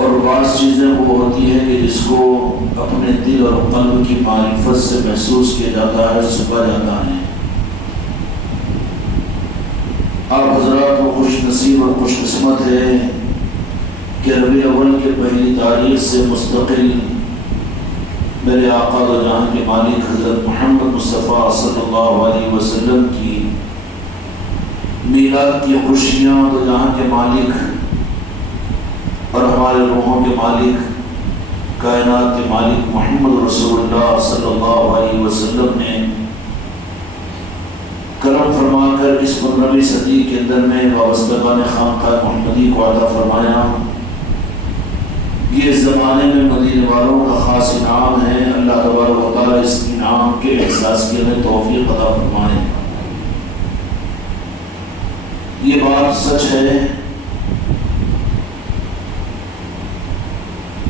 اور بعض چیزیں وہ ہوتی ہیں کہ جس کو اپنے دل اور قلب کی معرفت سے محسوس کیا جاتا ہے، سکھا جاتا ہے۔ آپ حضرات کو خوش نصیب اور خوش قسمت ہے کہ ربیع اول کے پہلی تاریخ سے مستقل میرے آقا و جہاں کے مالک حضرت محمد مصطفیٰ صلی اللہ علیہ وسلم کی میلاد کی خوشیاں تو جہاں کے مالک اور ہمارے روحوں کے مالک، کائنات کے مالک محمد رسول اللہ صلی اللہ علیہ وسلم نے کرم فرما کر اس 15ویں صدی کے اندر میں وابستگان خانقاہ محمدی کو عطا فرمایا۔ یہ زمانے میں مدینے والوں کا خاص انعام ہے۔ اللہ تبارک و تعالیٰ اس انعام کے احساس کے ہمیں توفیق عطا فرمائے۔ یہ بات سچ ہے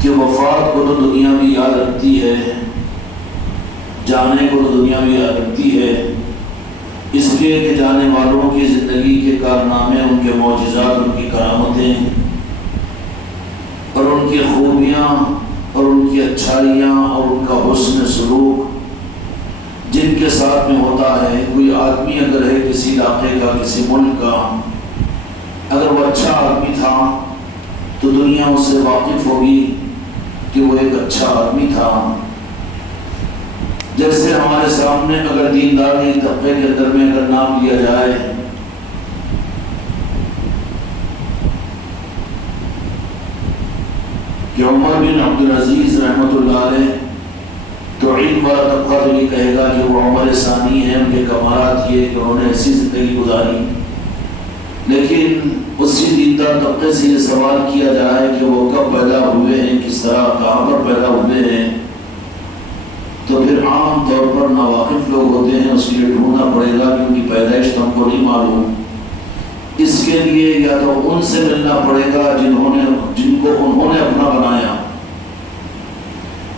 کہ وفات کو تو دنیا بھی یاد رکھتی ہے، جانے کو تو دنیا بھی یاد رکھتی ہے، اس لیے کہ جانے والوں کی زندگی کے کارنامے، ان کے معجزات، ان کی کرامتیں اور ان کی خوبیاں اور ان کی اچھائیاں اور ان کا حسن سلوک جن کے ساتھ میں ہوتا ہے۔ کوئی آدمی اگر ہے کسی علاقے کا، کسی ملک کا، اگر وہ اچھا آدمی تھا تو دنیا اس سے واقف ہوگی کہ وہ ایک اچھا آدمی تھا۔ جیسے ہمارے سامنے اگر دینداری طبقے کے اندر میں اگر نام لیا جائے کہ عمر بن عبدالعزیز رحمۃ اللہ علیہ، تو علم والا طبقہ تو یہ کہے گا کہ وہ عمر ثانی ہے، ان کے کمالات یہ کہ انہوں نے ایسی زندگی گزاری۔ لیکن اسی دیندار طبقے سے یہ سوال کیا جائے کہ وہ کب پیدا ہوئے ہیں، کس طرح، کہاں پر پیدا ہوئے ہیں، تو پھر عام طور پر ناواقف لوگ ہوتے ہیں، اس کے لیے ڈھونڈنا پڑے گا کہ ان کی پیدائش تو ہم کو نہیں معلوم۔ اس کے لیے یا تو ان سے ملنا پڑے گا جن کو انہوں نے اپنا بنایا،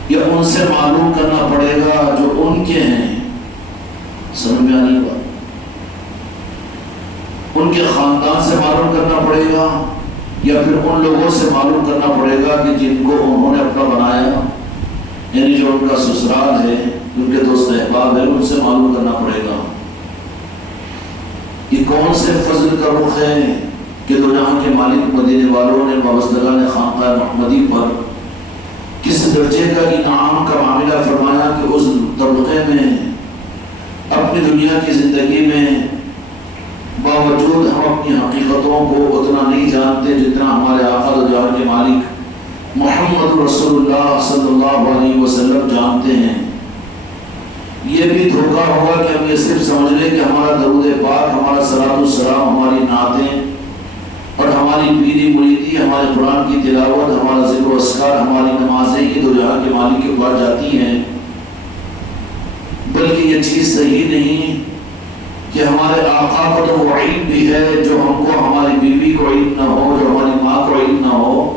یا ان سے معلوم کرنا پڑے گا جو ان کے ہیں۔ سمجھ میں آنے بات، ان کے خاندان سے معلوم کرنا پڑے گا، یا پھر ان لوگوں سے معلوم کرنا پڑے گا کہ جن کو انہوں نے اپنا بنایا، یعنی جو ان کا سسرال ہے، ان کے دوست احباب ہے، ان سے معلوم کرنا پڑے گا۔ یہ کون سے فضل کا رخ ہے کہ دو جہاں کے مالک مدینے والوں نے وابستگان خانقاہ محمدی پر کس درجے کا انعام کا معاملہ فرمایا کہ اس طبقے میں اپنی دنیا کی زندگی میں باوجود ہم اپنی حقیقتوں کو اتنا نہیں جانتے جتنا ہمارے آقا دو جہاں کے مالک محمد رسول اللہ صلی اللہ علیہ وسلم جانتے ہیں۔ یہ بھی دھوکہ ہوگا کہ ہم یہ صرف سمجھ لیں کہ ہمارا درود پاک، ہمارا صلاۃ والسلام، ہماری نعتیں اور ہماری پیری مریدی، ہمارے قرآن کی تلاوت، ہمارا ذکر و اذکار، ہماری نمازیں یہ دو جہاں کے مالک کے پاس جاتی ہیں۔ بلکہ یہ چیز صحیح نہیں کہ ہمارے آقا کو تو وہ علم بھی ہے جو ہم کو، ہماری بیوی کو علم نہ ہو، جو ہماری ماں کو علم نہ ہو،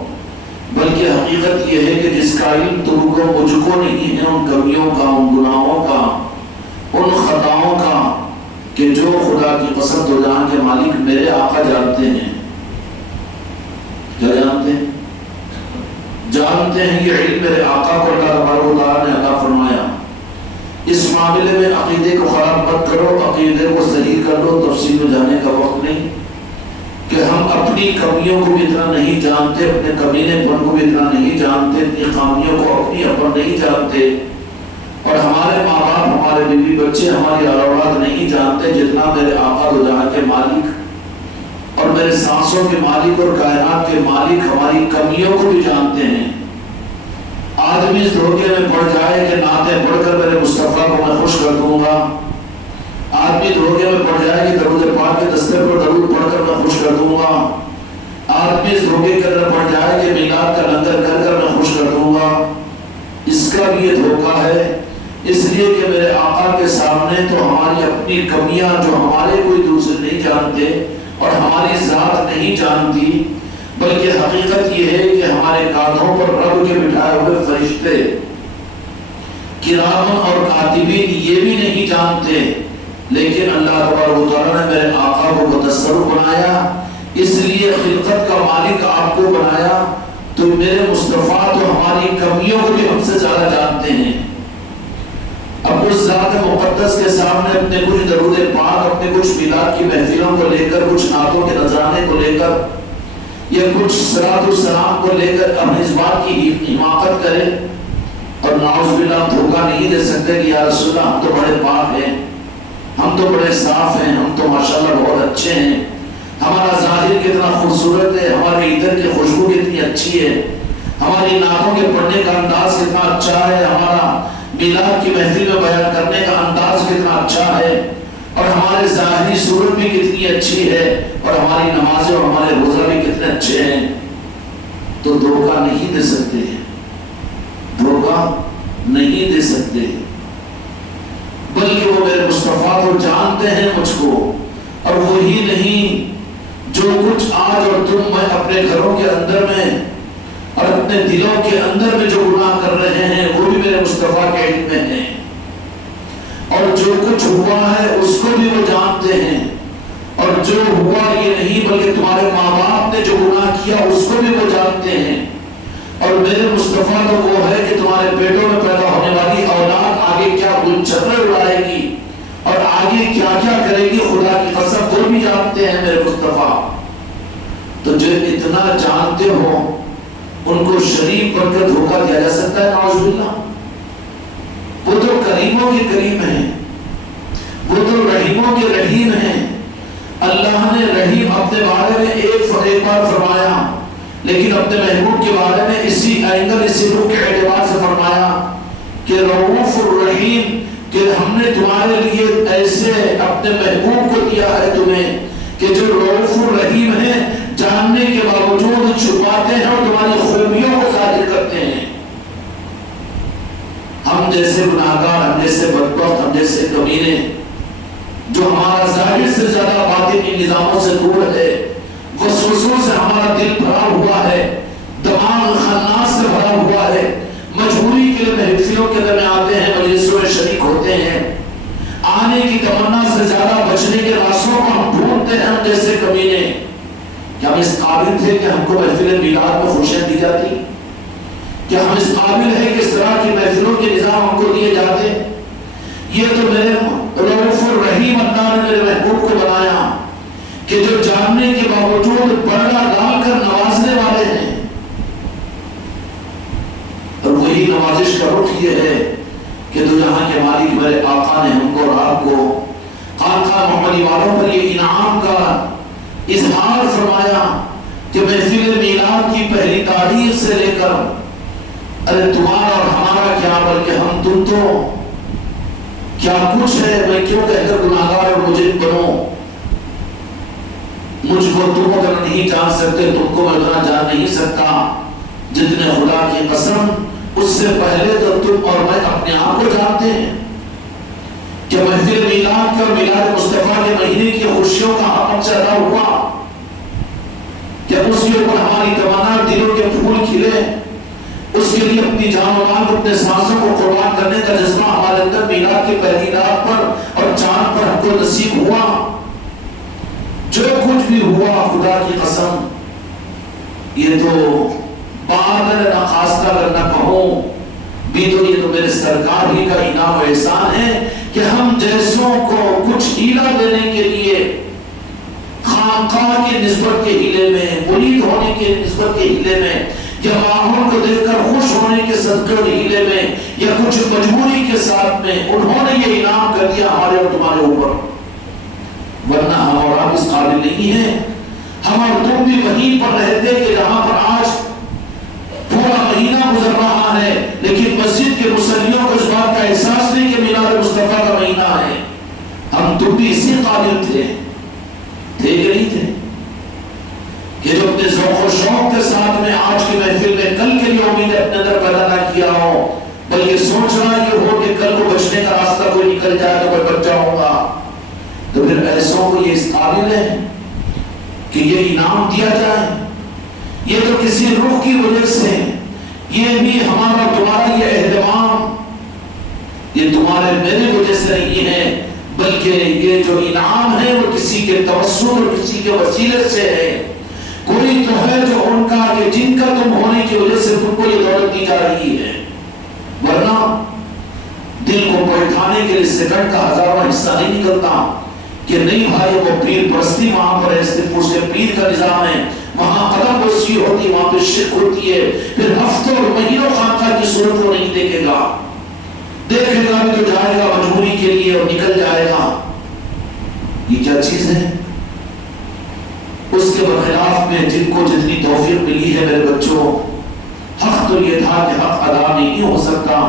بلکہ حقیقت یہ ہے کہ جس کا علم تم کو مجھ کو نہیں ہے، ان کمیوں کا، ان گناہوں کا، ان خطاؤں کا، کہ جو خدا کی قسم دو جہاں کے مالک میرے آقا جانتے ہیں۔ کیا جانتے ہیں؟ جانتے ہیں۔ یہ علم میرے آقا کو اللہ تبارک و تعالیٰ نے عطا فرمایا۔ اس معاملے میں عقیدے کو خراب مت کرو، عقیدے کو صحیح کر لو، تفصیل میں جانے کا وقت نہیں کہ ہم اپنی کمیوں کو بھی اتنا نہیں جانتے، اپنے کمینے پن کو بھی اتنا نہیں جانتے، اپنی خامیوں کو اپنی اپن نہیں جانتے، اور ہمارے ماں باپ، ہمارے بیوی بچے، ہماری اولاد نہیں جانتے جتنا میرے آقا دو جہاں کے مالک اور میرے سانسوں کے مالک اور کائنات کے مالک ہماری کمیوں کو بھی جانتے ہیں۔ آدمی اس دھوکے میں پڑ جائے کہ نعتیں پڑھ کر میرے مصطفیٰ کو میں خوش کر دوں گا، آدمی دھوکے میں پڑ جائے کہ درود پاک کے دستر پر درود پڑھ کر میں خوش کر دوں گا، آدمی اس دھوکے کے اندر پڑ جائے کہ میلاد کا لنگر کر کر میں خوش کر دوں گا، اس کا بھی یہ دھوکہ ہے۔ اس لیے کہ میرے آقا کے سامنے تو ہماری اپنی کمیاں جو ہمارے کوئی دوسرے نہیں جانتے اور ہماری ذات نہیں جانتی، بلکہ حقیقت یہ ہے کہ ہمارے کاندھوں پر رب کے بٹھائے ہوئے فرشتے کرام اور کاتبین یہ بھی نہیں جانتے، لیکن اللہ تبارک و تعالیٰ نے میرے آقا کو متصرف بنایا، اس لیے خلقت کا مالک آپ کو بنایا، تو میرے مصطفیٰ تو ہماری کمیوں کو بھی ہم سے زیادہ جانتے ہیں. اب اس ذات مقدس کے سامنے اپنے کچھ درود پاک، اپنے کچھ میلاد کی محفلوں کو لے کر، کچھ نعتوں کے نذرانے کو لے کر، یا کچھ صلاۃ السلام کو لے کر ہم اس بات کی حماقت کریں اور نعوذ باللہ دھوکہ نہیں دے سکتے کہ یا رسول اللہ ہم تو بڑے پاک ہیں، ہم تو بڑے صاف ہیں، ہم تو ماشاءاللہ بہت اچھے ہیں، ہمارا ظاہر کتنا خوبصورت ہے، ہمارے ادھر کی خوشبو کتنی اچھی ہے، ہماری نعتوں کے پڑھنے کا انداز کتنا اچھا ہے، ہمارا میلاد کی محفل میں بیان کرنے کا انداز کتنا اچھا ہے، اور ہمارے ظاہری صورت بھی کتنی اچھی ہے، اور ہماری نمازیں اور ہمارے روزہ بھی کتنے اچھے ہیں. تو دھوکہ نہیں دے سکتے، دھوکہ نہیں دے سکتے، بلکہ وہ میرے مصطفیٰ کو جانتے ہیں مجھ کو. اور وہی نہیں جو کچھ آج اور تم میں اپنے گھروں کے اندر میں اور اپنے دلوں کے اندر میں جو گناہ کر رہے ہیں وہ بھی میرے مصطفیٰ کے علم میں ہیں، اور جو کچھ ہوا ہے اس کو بھی وہ جانتے ہیں، اور جو ہوا یہ نہیں بلکہ تمہارے ماں باپ نے جو گناہ کیا اس کو بھی وہ جانتے ہیں. اور میرے مصطفیٰ تو وہ ہے کہ تمہارے پیٹوں میں پیدا ہونے والی اولاد آگے کیا گلچھرے اڑائے گی اور آگے کیا کیا کرے گی، خدا کی قسم وہ بھی جانتے ہیں میرے مصطفیٰ. تو جو اتنا جانتے ہو ان کو شریف بن کر دھوکہ دیا جا سکتا ہے؟ نعوذ باللہ. وہ تو کریموں کے کریم ہیں، وہ تو رحیموں کے رحیم ہیں. اللہ نے رحیم اپنے بارے میں ایک بار فرمایا، لیکن اپنے محبوب کے بارے میں اسی اینگل، اسی روح کے اعتبار سے فرمایا کہ رؤوف الرحیم، کہ ہم نے تمہارے لیے ایسے اپنے محبوب کو دیا ہے تمہیں کہ جو رؤوف الرحیم ہے، جاننے کے باوجود چھپاتے ہیں اور تمہاری خوبیوں کو ظاہر کرتے ہیں. ہم جیسے گناہگار، ہم جیسے بدبخت، ہم جیسے کمینے، جو ہمارا ظاہر سے زیادہ باطنی نظاموں سے دور ہے، وسوسوں سے ہمارا دل بھرا ہوا ہے، دماغ خناس سے بھرا ہوا ہے، مجبوری کے لیے محفلوں کے اندر میں آتے ہیں، مجلسوں میں شریک ہوتے ہیں، آنے کی تمنا سے زیادہ بچنے کے راستوں کو ہم ڈھونڈتے ہیں. ہم جیسے کمینے، کیا ہم اس قابل تھے کہ ہم کو محفل میلاد میں خوشیاں دی جاتی؟ کیا ہم اس قابل ہیں کہ اس طرح کی محفلوں کے نظام ہم کو دیے جاتے؟ یہ تو میرے رؤوف الرحیم اللہ نے میرے محبوب کو بنایا کہ جو جاننے کے باوجود پردہ ڈال کر نوازنے والے ہیں. اور وہی نوازش کا رخ یہ ہے کہ دو جہاں کے مالک میرے آقا نے ہم کو اور آپ کو خانقاہ محمدی والوں پر یہ انعام کا اظہار فرمایا کہ محفل میلاد کی پہلی تاریخ سے لے کر، ارے تمہارا اور ہمارا کیا بلکہ ہم تم تو کیا کچھ ہے، میں کیوں کہہ کر گناہگار اور مجرم بنوں؟ مجھ کو تم اگر نہیں جان سکتے، تم کو میں اتنا جان نہیں سکتا جتنے خدا کی قسم اس سے پہلے تو تم اور میں اپنے آپ کو جانتے ہیں کہ محفل میلاد کا، میلاد مصطفیٰ کے مہینے کی خوشیوں کا حق سے ادا ہوا، کہ اس کے اوپر ہماری تمنا، دلوں کے پھول کھلے، اس کے لیے اپنی جان و مال کو، اپنے سانسوں کو قربان کرنے کا جذبہ ہمارے اندر میلاد کی پہلی رات پر اور چاند پر ہم کو نصیب ہوا. جو کچھ بھی ہوا خدا کی قسم یہ تو بات ہے، نہ خواستہ اگر نہ کہوں بھی تو یہ تو میرے سرکار ہی کا انعام و احسان ہے کہ ہم جیسوں کو کچھ ہیلا دینے کے لیے خانقاہ کی نسبت کے ہیلے میں، مرید ہونے کے نسبت کے ہیلے میں، یا ماحول کو دیکھ کر خوش ہونے کے صدقے اور ہیلے میں، یا کچھ مجبوری کے ساتھ میں انہوں نے یہ انعام کر دیا ہمارے اور تمہارے اوپر. ورنہ ہم اور آپ اس قابل نہیں ہیں. ہم اور تم بھی وہیں پر رہتے کہ جہاں پر آج پورا مہینہ گزر رہا ہے، لیکن مسجد کے مصلیوں کو اس بات کا احساس نہیں کہ میلاد مصطفیٰ کا مہینہ ہے. ہم تم بھی اسی قابل تھے کہ نہیں تھے کہ جو اپنے ذوق و شوق کے ساتھ میں آج کی محفل میں کل کے لیے امید اپنے اندر پیدا نہ کیا ہو، بلکہ سوچ رہا یہ ہو کہ کل کو بچنے کا راستہ کوئی نکل جائے تو کوئی بچ جاؤں گا. تو پھر ایسوں کو یہ اس قابل ہے کہ یہ انعام دیا جائے؟ یہ تو کسی روح کی وجہ سے، یہ بھی ہمارا تمہارا یہ اہتمام یہ تمہارے میرے وجہ سے نہیں ہے، بلکہ یہ جو انعام ہے وہ کسی کے توسط اور کسی کے وسیلے سے ہے. کوئی تو ہے جو ان کا کہ جن کا تم ہونے کی وجہ سے تم کو یہ دولت دی جا رہی ہے، ورنہ دل کو بٹھانے کے لیے سیکنڈ کا ہزارواں حصہ نہیں نکلتا کہ نہیں بھائی وہ پیر پرستی وہاں پر ہے، صرف اس کے پیر کا نظام ہے، وہاں قدم بوسی ہوتی، وہاں پہ شرک ہوتی ہے، پھر ہفتوں اور مہینوں خانقاہ کی صورت کو نہیں دیکھے گا، دیکھے گا بھی تو جائے گا مجبوری کے لیے اور نکل جائے گا۔ یہ کیا چیز ہے؟ اس کے برخلاف میں جن کو جتنی توفیق ملی ہے میرے بچوں، حق تو یہ تھا کہ حق ادا نہیں ہو سکتا۔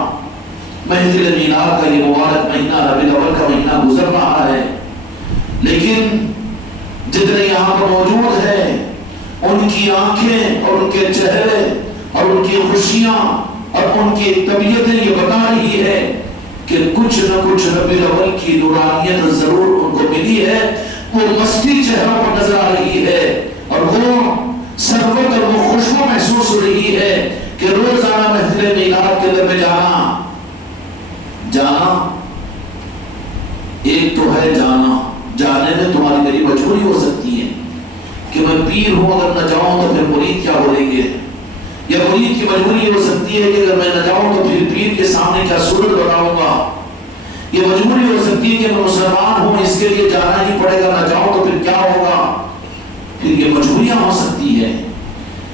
محفل میلاد کا یہ مبارک مہینہ ربیع الاول کا مہینہ گزر رہا ہے، لیکن جتنے یہاں پر موجود ہیں ان کی آنکھیں اور ان کے چہرے اور ان کی خوشیاں اور ان کی طبیعتیں یہ بتا رہی ہے کہ کچھ نہ کچھ ربیع الاول کی نورانیت ضرور ان کو ملی ہے، وہ مستی چہروں پر نظر آ رہی ہے اور وہ سربت اور وہ خوشبو محسوس ہو رہی ہے کہ روزانہ محفل میلاد کے اندر میں جانا ایک تو ہے جانے میں تمہاری میری مجبوری ہو سکتی ہے کہ میں پیر ہوں، اگر نہ جاؤں تو پھر مرید کیا بولیں گے، یا مرید کی مجبوری ہو سکتی ہے کہ اگر میں نہ جاؤں تو پھر پیر کے سامنے کیا صورت بتاؤں گا، یہ مجبوری ہو سکتی ہے کہ میں مسلمان ہوں اس کے لیے جانا ہی پڑے گا، نہ جاؤں تو پھر کیا ہوگا، پھر یہ مجبوریاں ہو سکتی ہے۔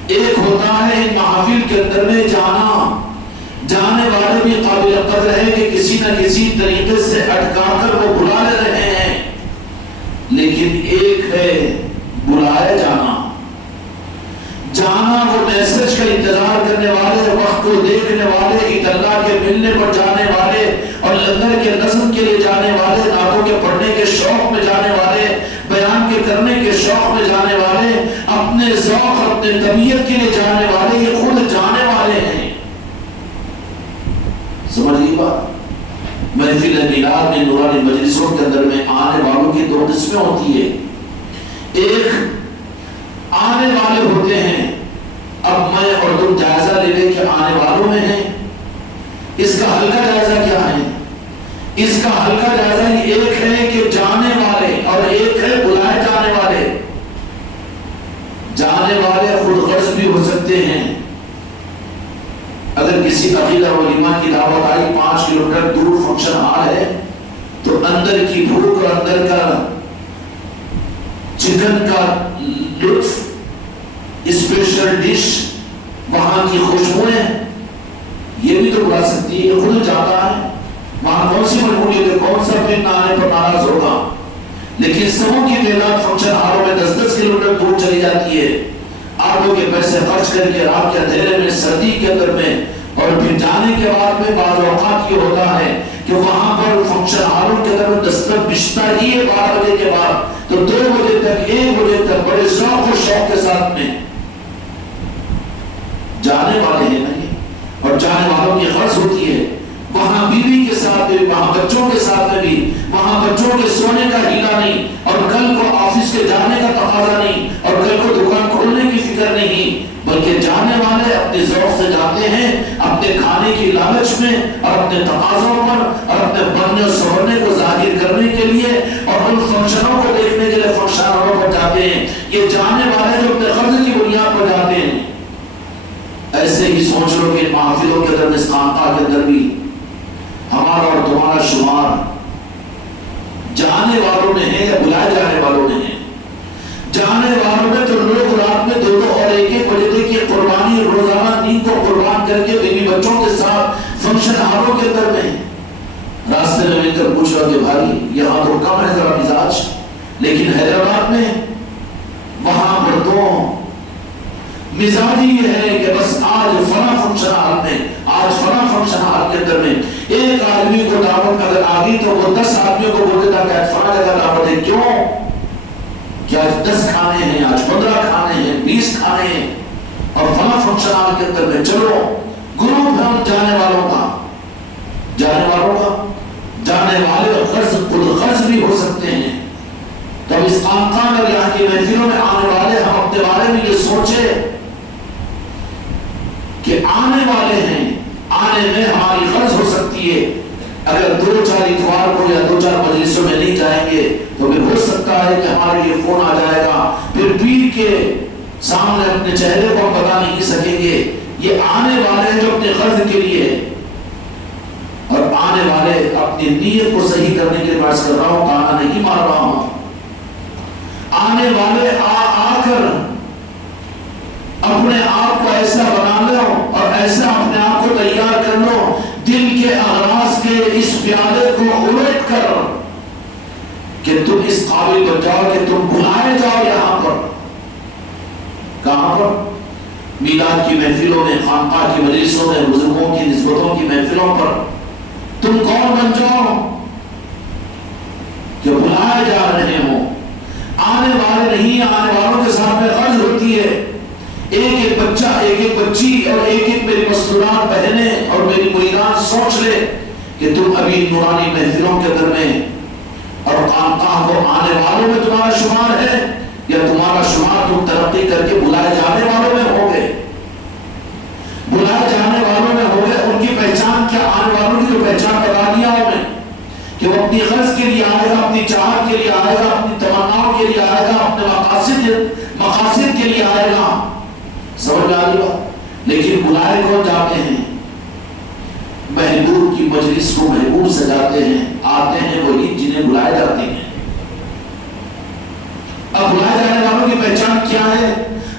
ایک ہوتا ہے محافل کے اندر میں جانے والے بھی قابل قدر ہے کہ کسی نہ کسی طریقے سے اٹکا کر وہ بلا لے رہے ہیں، لیکن ایک ہے بلائے جانا وہ میسج کا انتظار کرنے والے، وقت کو دیکھنے والے، عید اللہ کے ملنے پر جانے والے اور لنگر کے نظم کے لیے جانے والے، نعتوں کے پڑھنے کے شوق میں جانے والے، بیان کے کرنے کے شوق میں جانے والے، اپنے ذوق اپنے طبیعت کے لیے جانے والے، یہ خود جانے والے ہیں۔ سمجھیے بات، محفل میلاد میں نورانی مجلسوں کے اندر میں آنے والوں کی دو قسمیں ہوتی ہے، ایک آنے والے ہوتے ہیں، اب میں اور تم جائزہ لے لیں کہ آنے والوں میں ہیں، اس کا ہلکا جائزہ کیا ہے؟ اس کا ہلکا جائزہ ایک ہے کہ جانے والے اور ایک ہے بلائے جانے والے۔ جانے والے خود غرض بھی ہو سکتے ہیں، اگر کسی عقیدہ ولیمہ کی دعوت آئی 5 کلومیٹر دور فنکشن ہال ہے تو اندر کی بھوک اور اندر کا چکن کا لطف، اسپیشل ڈش، وہاں کی خوشبوئیں، یہ بھی تو بلا سکتی ہے، یہ خود جاتا ہے، وہاں کون سی مجبوری ہے، کون سا دن نہ آنے پر ناراض ہوگا، لیکن سبوں کی تعداد فنکشن ہالوں میں 10-10 کلومیٹر دور چلی جاتی ہے، آٹو کے پیسے خرچ کر کے رات کے اندھیرے میں سردی کے اندر میں، اور پھر جانے کے بعد میں بعض اوقات یہ ہوتا ہے کہ وہاں پر فنکشن ہالوں کے اندر میں دستک بچتا ہی ہے 12 بجے کے بعد، تو 2 بجے تک 1 بجے تک بڑے ذوق و شوق کے ساتھ میں جانے والے ہیں نہیں، اور جانے والوں کی غرض ہوتی ہے وہاں بیوی کے ساتھ بھی، وہاں بچوں کے ساتھ بھی، وہاں بچوں کے سونے کا ہیلا نہیں، اور کل کو آفس کے جانے کا تقاضا نہیں، اور کل کو دکان کھولنے کی فکر نہیں، بلکہ جانے والے اپنے ذوق سے جاتے ہیں، اپنے کھانے کی لالچ میں اور اپنے تقاضوں پر اور اپنے بننے اور سنورنے کو ظاہر کرنے کے لیے اور ان فنکشنوں کو دیکھنے کے لیے فنکشن ہالوں پر جاتے ہیں۔ یہ جانے والے جو اپنے قرض کی بنیاد پر جاتے ہیں۔ ایسے ہی سوچ لو کہ محافلوں کے اندر، اس خانقاہ کے اندر بھی ہمارا اور تمہارا شمار جانے والوں میں ہے یا بلائے جانے والوں میں ہے؟ جانے والوں میں تو لوگ رات میں 2-2 اور 1-1 بجے تک کی قربانی، روزانہ نیند کو قربان کر کے بیوی بچوں کے ساتھ فنکشن ہالوں کے اندر میں راستے میں مل کر پوچھ رہا کہ بھائی یہاں تو کم ہے ذرا مزاج، لیکن حیدرآباد میں وہاں پر تو مزاج یہ ہے کہ بس آج فلاں فنکشن ہال میں، آج فلاں فنکشن ہال کے اندر میں ایک آدمی کو دعوت اگر آ گئی تو وہ 10 آدمیوں کو بولتے تھا کہ آج فلاں جگہ دعوت ہے، کیوں کہ آج 10 کھانے ہیں، آج 15 کھانے ہیں، 20 کھانے ہیں، اور فلاں فنکشن ہال کے اندر میں چلو گروپ ہے ان جانے والوں کا جانے والے خود غرض بھی ہو سکتے ہیں۔ تو اب اس خانقاہ اور یہاں کی محفلوں میں آنے والے ہم اپنے بارے میں یہ سوچے کہ آنے والے ہیں، آنے میں ہماری غرض ہو سکتی ہے، اگر 2-4 اتوار کو یا 2-4 مجلسوں میں نہیں جائیں گے تو پھر ہو سکتا ہے کہ ہمارے لیے فون آ جائے گا، پھر پیر کے سامنے اپنے چہرے کو ہم بتا نہیں سکیں گے، یہ آنے والے ہیں جو اپنے غرض کے لیے، اور آنے والے اپنی نیت کو صحیح کرنے کے لیے بات کر رہا ہوں، تانا نہیں مار رہا ہوں۔ آنے والے آ کر اپنے آپ کو ایسا بنا لو اور ایسا اپنے آپ کو تیار کر لو، دل کے اغراض کے اس پیالے کو الٹ کر کہ تم اس قابل بن جاؤ کہ تم بلائے جاؤ یہاں پر۔ کہاں پر؟ میلاد کی محفلوں میں، خانقاہ کی مجلسوں میں، بزرگوں کی نسبتوں کی محفلوں پر تم کون بن جاؤ کہ بلائے جا رہے ہو۔ آنے والے نہیں، آنے والوں کے ساتھ میں غرض ہوتی ہے، ایک ایک بچہ، ایک ایک بچی اور ایک ایک میری مستورات بہنیں اور میری مریدان سوچ لے کہ تم ابھی نورانی محفلوں کے اندر میں اور خانقاہ کو آنے والوں میں تمہارا شمار ہے، یا تمہارا شمار تم ترقی کر کے بلائے جانے والوں میں ہو گئے؟ بلائے جانے والوں میں ہو گئے۔ ان کی پہچان کیا؟ آنے والوں کی جو پہچان بتا دیا انہیں کہ وہ اپنی غرض کے لیے آئے گا، اپنی چاہت کے لیے آئے گا، اپنی تمناؤں کے لیے آئے گا، اپنے مقاصد کے لیے آئے گا۔ سمجھ میں آ رہی بات؟ لیکن بلائے کون جاتے ہیں؟ محبوب کی مجلس کو محبوب سجاتے ہیں، آتے ہیں وہی جنہیں بلائے جاتے ہیں۔ اب بلائے جانے والوں کی پہچان کیا ہے؟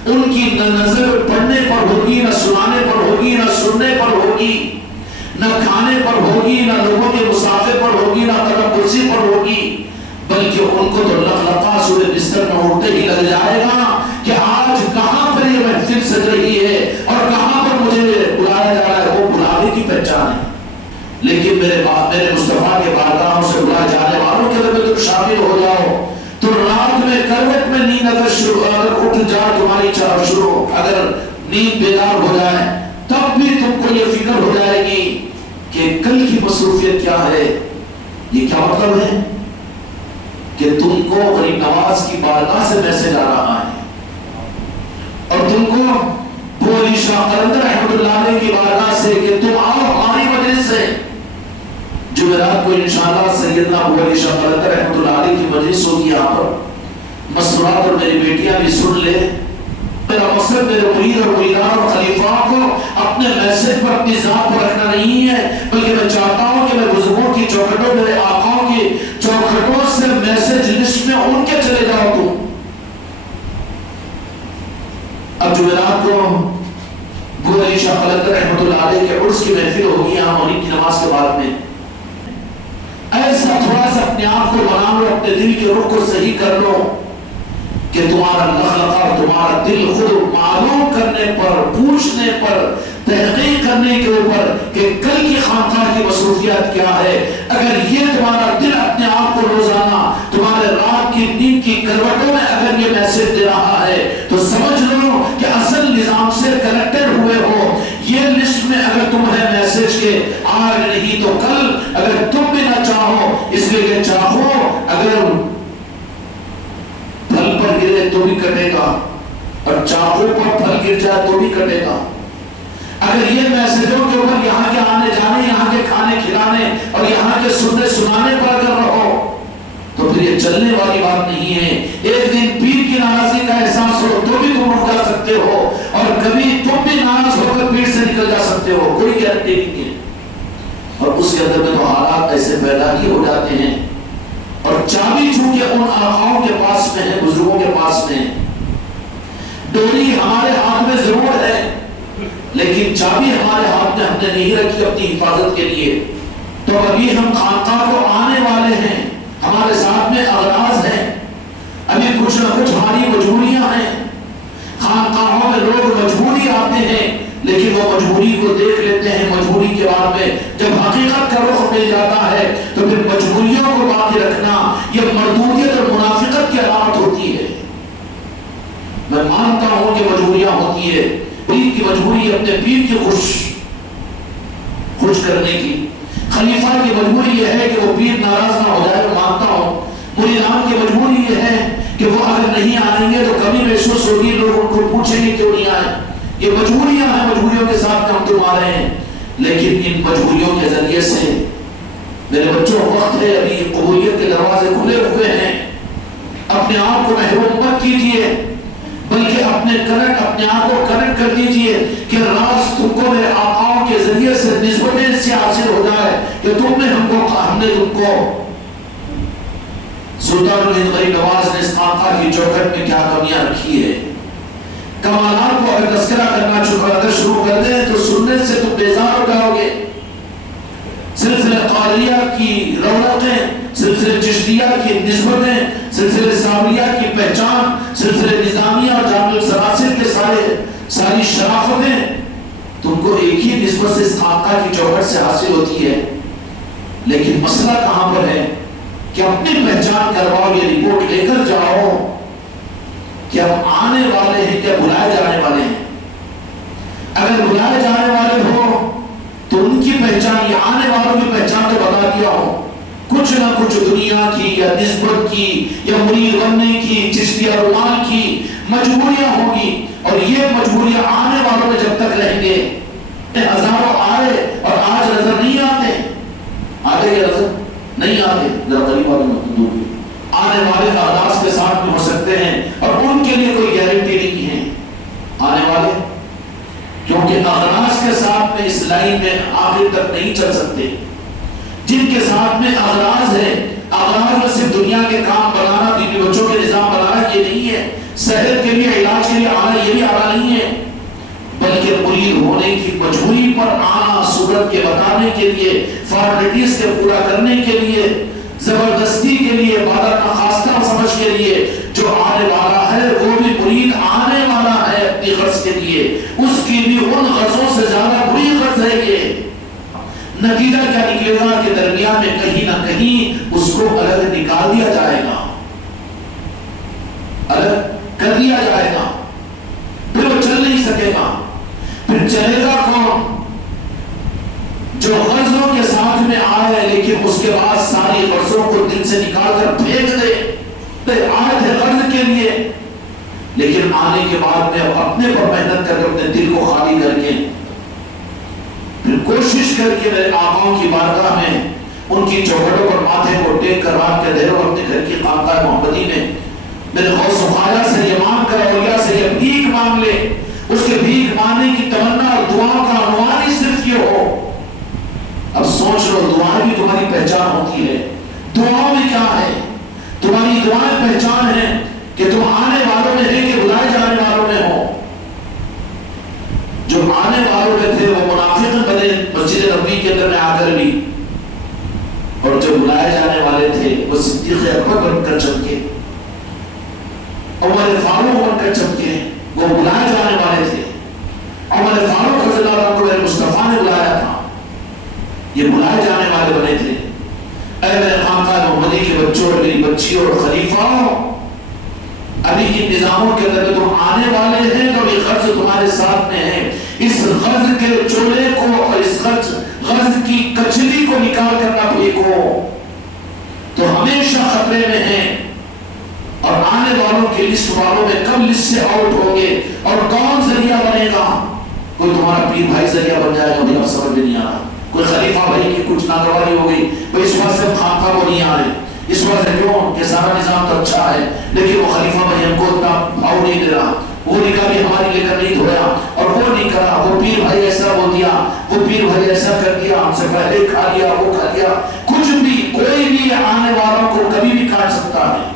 ان کی نہ نظر پڑھنے پر ہوگی، نہ سنانے پر ہوگی، نہ سننے پر ہوگی، نہ کھانے پر ہوگی، نہ لوگوں کے مسافر پر ہوگی، نہ قدم کرسی پر ہوگی، بلکہ ان کو تو لقلقہ سورہ بستر میں اٹھتے ہی لگ جائے گا کہ آج کہاں پر یہ محفل سج رہی ہے اور کہاں پر مجھے بلایا جا رہا ہے۔ وہ بلانے کی پہچان ہے۔ لیکن میرے مصطفیٰ کے بارگاہوں سے بلائے جانے والوں کے اندر تم شامل ہو جاؤ تو رات میں کروٹ میں نیند اگر اٹھ جائے تمہاری چاہ شروع، اگر نیند بیدار ہو جائے تب بھی تم کو یہ فکر ہو جائے گی کہ کل کی مصروفیت کیا ہے۔ یہ کیا مطلب ہے؟ کہ تم کو غریب نواز کی بارگاہ سے میسج آ رہا ہے اور تم کو ابو علی شاہ قلندر رحمۃ اللہ علیہ کی بارگاہ سے کہ تم آؤ ہماری مجلس سے۔ جمعرات کو انشاءاللہ سیدنا ابو علی شاہ قلندر رحمۃ اللہ علیہ کی مجلس ہوگی، یہاں پر مسورات اور میری بیٹیاں بھی سن لے۔ میرا مقصد میرے مرید اور مریدان اور خلیفہ کو اپنے میسج پر، اپنی ذات پر رکھنا نہیں ہے، بلکہ میں چاہتا ہوں کہ میں بزرگوں کی چوکھٹوں، میرے آقاؤں کی چوکھٹوں سے میسج لسٹ میں ان کے چلے جاؤ تم۔ اب جمعرات کو ابو علی شاہ قلندر رحمۃ اللہ علیہ کے عرس کی محفل ہوگی یہاں مغرب کی نماز کے بعد میں۔ ایسا تھوڑا سا اپنے آپ کو بنا لو، اپنے دل کے رخ کو صحیح کر لو کہ تمہارا لخلقہ اور تمہارا دل خود معلوم کرنے پر، پوچھنے پر، تحقیق کرنے کے اوپر کہ کل کی خانقاہ کی مصروفیات کیا ہے، اگر یہ تمہارا دل اپنے آپ کو روزانہ تمہارے رات کی نیند کی کروٹوں میں اگر یہ میسج دے رہا ہے تو سمجھ لو کہ اصل نظام سے کنیکٹڈ ہوئے ہو۔ یہ لسٹ میں اگر تمہیں میسج کے آج نہیں تو کل، اگر تم بھی نہ چاہو، اس لیے کہ چاہو اگر پھل پر گرے تو بھی کٹے گا اور چاقو پر پھل گر جائے تو بھی کٹے گا۔ اگر یہ میسجوں کے اوپر یہاں کے آنے جانے، یہاں کے کھانے کھلانے اور یہاں کے سننے سنانے پر اگر رہو تو پھر یہ چلنے والی بات نہیں ہے۔ ایک دن پیر کی ناراضی کا احساس ہو تو بھی تم اٹھ جا سکتے ہو اور کبھی تم بھی ناراض ہو کر پیر سے نکل جا سکتے ہو، کوئی گارنٹی نہیں ہے۔ اور اس کے اندر میں تو حالات ایسے پیدا ہی ہو جاتے ہیں، اور چابی چونکہ ان آقاؤں کے پاس میں ہے، بزرگوں کے پاس میں ہے۔ ڈوری ہمارے ہاتھ میں ضرور ہے لیکن چابی ہمارے ہاتھ میں ہم نے نہیں رکھی اپنی حفاظت کے لیے۔ تو ابھی ہم خانقاہ کو آنے والے ہیں، ہمارے ساتھ میں اغراض ہیں، ابھی کچھ نہ کچھ ہماری مجبوریاں ہیں۔ خانقاہوں میں لوگ مجبوری آتے ہیں لیکن وہ مجبوری کو دیکھ لیتے ہیں، مجبوری کے بعد میں جب حقیقت کا رخ مل جاتا ہے تو پھر مجبوریوں کو باقی رکھنا یہ مردودیت اور منافقت کی علامت ہوتی ہے۔ میں مانتا ہوں کہ مجبوریاں ہوتی ہے، پیر کی مجبوری اپنے پیر کی خوش کرنے کی، خلیفہ کی مجبوری یہ ہے کہ وہ پیر ناراض نہ ہو جائے، میں مانتا ہوں۔ مریدان کی مجبوری یہ ہے کہ وہ اگر نہیں آئیں گے تو کمی محسوس ہوگی، لوگ ان کو پوچھیں گے کیوں نہیں آئے۔ یہ مجبوریاں ہیں، مجبوریوں کے ساتھ ہم تم آ رہے ہیں، لیکن ان مجبوریوں کے ذریعے سے میرے بچوں وقت ہے، ابھی قبولیت کے دروازے کھلے ہوئے ہیں، اپنے آپ کو محروم مت کیجیے، بلکہ اپنے آپ کو کنیکٹ کر دیجئے کہ راز تم کو میرے آقاؤں کے ذریعے سے نسبتیں سے حاصل ہو جائے کہ ہم نے تم کو سلطان الہند غریب نواز نے اس آقا کی چوکھٹ میں کیا کمیاں رکھی ہے، کمالات کو اگر تذکرہ کرنا اگر شروع کر دیں تو سننے سے تم بیزار ہو جاؤ گے۔ سلسلہ قادریہ کی رونقیں، سلسلہ چشتیہ کی نسبتیں، سلسلہ صابریہ کی پہچان، سلسلہ نظامیہ اور جامع السلاسل کے ساری شرافتیں تم کو ایک ہی نسبت سے اس آقا کی چوکھٹ سے حاصل ہوتی ہے۔ لیکن مسئلہ کہاں پر ہے کہ اپنی پہچان کرواؤ، یہ رپورٹ لے کر جاؤ کہ ہم آنے والے ہیں کیا بلائے جانے والے ہیں۔ اگر بلائے جانے والے ہو تو ان کی پہچان یا آنے والوں کی پہچان تو بتا دیا ہو، کچھ نہ کچھ دنیا کی یا نسبت کی یا مرید بننے کی، چشتیہ رومان کی مجبوریاں ہوں گی، اور یہ مجبوریاں آنے والوں میں جب تک رہیں گے، ہزاروں آئے اور آج نظر نہیں آتے، آتے یا نظر نہیں آتے، ذرا قریب والے میں دور آنے والے اغراض کے ساتھ میں ہو سکتے ہیں اور ان کے لیے کوئی گارنٹی نہیں ہے آنے والے، کیونکہ اغراض کے ساتھ میں اس لائن میں آخر تک نہیں چل سکتے۔ جن کے ساتھ میں اغراض ہے، اغراض میں صرف دنیا کے کام بنانا، بیوی بچوں کے نظام بنانا یہ نہیں ہے، صحت کے لیے علاج کے لیے آنا یہ بھی آنا نہیں ہے، بلکہ مرید ہونے کی مجبوری پر آنا، صورت کے بتانے کے لیے، فارمیلٹیز کے پورا کرنے کے لیے، زبردستی کے لیے، عبادت ناخواستہ سمجھ کے لیے، جو آنے والا ہے وہ بھی مرید آنے والا ہے اپنی غرض کے لیے، اس کی بھی ان غرضوں سے زیادہ بری غرض ہے یہ۔ نتیجہ کیا نکلے گا کہ درمیان میں کہیں نہ کہیں اس کو الگ نکال دیا جائے گا، الگ کر دیا جائے گا، پھر وہ چل نہیں سکے گا۔ پھر چلے گا کون؟ جو غرضوں کے ساتھ میں آئے لیکن اس کے بعد ساری غرضوں کو دل سے نکال کر پھینک دے، آئے تھے غرض کے لیے لیکن آنے کے بعد میں اپنے پر محنت کر کے اپنے دل کو خالی کر کے پھر کوشش کر کے میرے آقاؤں کی بارگاہ میں ان کی چوکھٹوں پر ماتھے کو ٹیک کر رات کے اندھیروں اپنے گھر کی خانقاہ محمدی میں میرے غوث و خواجہ سے یہ مانگ کر، اولیاء سے یہ بھیک مانگ لے، اس کے بھیک مانگنے کی تمنا اور دعا کا عنوان ہی صرف یہ ہو۔ اب سوچ لو، دعائیں بھی تمہاری پہچان ہوتی ہے، دعاؤں میں کیا ہے؟ تمہاری دعائیں پہچان ہے کہ تم آنے والوں میں ہے کہ بلائے جانے والوں میں ہو۔ جو آنے والوں میں تھے وہ منافق بنے مسجد نبوی کے اندر میں آ کر بھی، اور جو بلائے جانے والے تھے وہ صدیق اکبر بن کر چمکے، عمر فاروق بن کر چمکے، وہ بلائے جانے والے تھے۔ عمر فاروق رضی اللہ عنہ کو میرے مصطفیٰ نے بلایا تھا، یہ بلائے جانے والے بنے تھے۔ اے میرے خانقاہ محمدی کے بچوں اور میری بچیوں اور خلیفاؤں، ابھی ان نظاموں کے اندر تم آنے والے ہیں تو یہ غرض تمہارے ساتھ میں ہے، اس غرض کے چولے کو اور اس غرض کی کچلی کو نکال کر نہ پھینکو تو ہمیشہ خطرے میں ہیں۔ اور آنے والوں کی لسٹ والوں میں کب لسٹ سے آؤٹ ہوں گے اور کون ذریعہ بنے گا؟ کوئی تمہارا پیر بھائی ذریعہ بن جائے گا، مجھے سمجھ نہیں آ رہا، کوئی خلیفہ بھائی کی کچھ ناگواری ہو گئی، وہ اس بات سے خانقاہ کو نہیں آ رہے، اس وجہ سے کیوں کہ سارا نظام تو اچھا ہے لیکن وہ خلیفہ بھائی ہم کو اتنا بھاؤ نہیں دے رہا، وہ نکاح بھی ہماری لے کر نہیں دھویا اور وہ نہیں کرا، وہ پیر بھائی ایسا بول دیا، وہ پیر بھائی ایسا کر دیا، ہم سے پہلے کھا لیا، وہ کھا لیا، کچھ بھی کوئی بھی آنے والوں کو کبھی بھی کاٹ سکتا ہے۔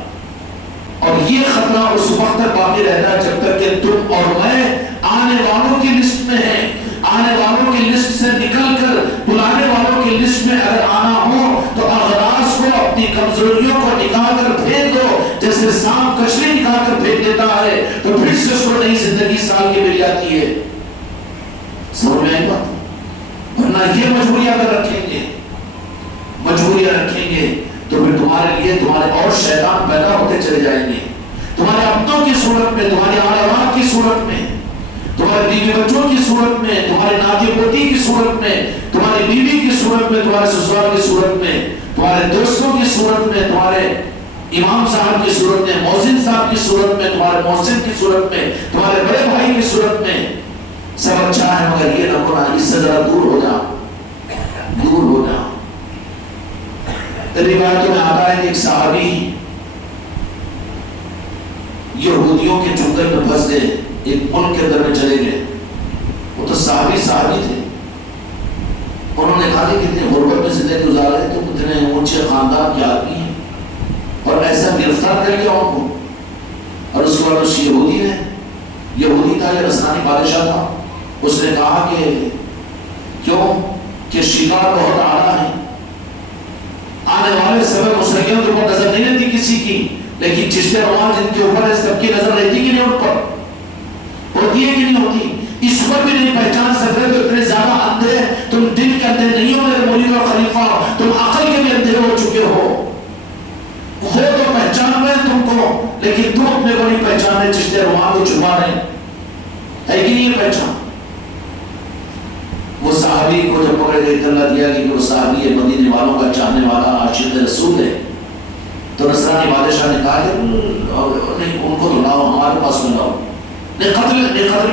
اور یہ خطرہ اس وقت تک باقی رہتا ہے جب تک کہ تم اور میں آنے والوں کی لسٹ میں ہیں۔ آنے والوں کی لسٹ سے نکل کر بلانے والوں کی لسٹ میں اگر آنا ہو تو اغراض کو، اپنی کمزوریوں کو نکال کر پھینک دو، جیسے سانپ کچھلی نکال کر پھینک دیتا ہے تو پھر سے اس کو نئی زندگی سال کی مل جاتی ہے۔ سمجھ میں آئی بات؟ ورنہ یہ مجبوریاں اگر رکھیں گے تو پھر تمہارے لیے تمہارے اور شیطان پیدا ہوتے چلے جائیں گے، تمہارے اپنوں کی صورت میں، تمہارے آلات کی صورت میں، تمہارے بیوی بچوں کی صورت میں، تمہارے ناتی پوتی کی صورت میں، تمہاری بیوی کی صورت میں، تمہارے سسرال کی صورت میں، تمہارے دوستوں کی صورت میں، تمہارے امام صاحب کی صورت میں، محسن صاحب کی صورت میں، تمہارے محسن کی صورت میں، تمہارے بڑے بھائی کی صورت میں۔ سب اچھا ہے مگر یہ نہ ہونا، اس سے ذرا دور ہو جا، دور ہو جا۔ روایتوں میں آتا ہے کہ ایک صحابی یہودیوں کے جنگل میں پھنس گئے، ایک ملک کے اندر میں چلے گئے. وہ تو صحابی تھے. انہوں نے کہا کہ کتنے غربت میں زندگی گزار رہے تو کتنے اونچے خاندان کے آدمی ہیں، اور ایسا گرفتار کر لیا ان کو. اور اس کے بعد اس یہودی تھا یا نصرانی بادشاہ تھا، اس نے کہا کہ کیوں کہ شکار بہت اعلیٰ ہے، آنے والے سبب مسلمانوں کے اوپر نظر نہیں رہتی کسی کی، لیکن چشت روان جن کے اوپر ہے سب کی نظر رہتی کہ نہیں، ان پر ہوتی ہے کہ نہیں ہوتی. اس پر بھی نہیں پہچان سکتے تو اتنے زیادہ اندھے، تم دل کے اندھے نہیں ہو میرے مرید اور خلیفہ، تم عقل کے بھی اندھے ہو چکے ہو. وہ تو پہچان رہے تم کو، لیکن تم اپنے کو نہیں پہچان رہے، چشت روان کو چھپا رہے ہیں. ہے کہ نہیں یہ پہچان؟ وہ صحابی کو جب پکڑ کے اطلاع دیا کہ وہ صحابی ہے، مدینے والوں کا چاہنے والا عاشق رسول ہے، تو نصرانی بادشاہ نے کہا کہ نہیں ان کو تو لاؤ، ہمارے پاس میں لاؤ. نہیں قتل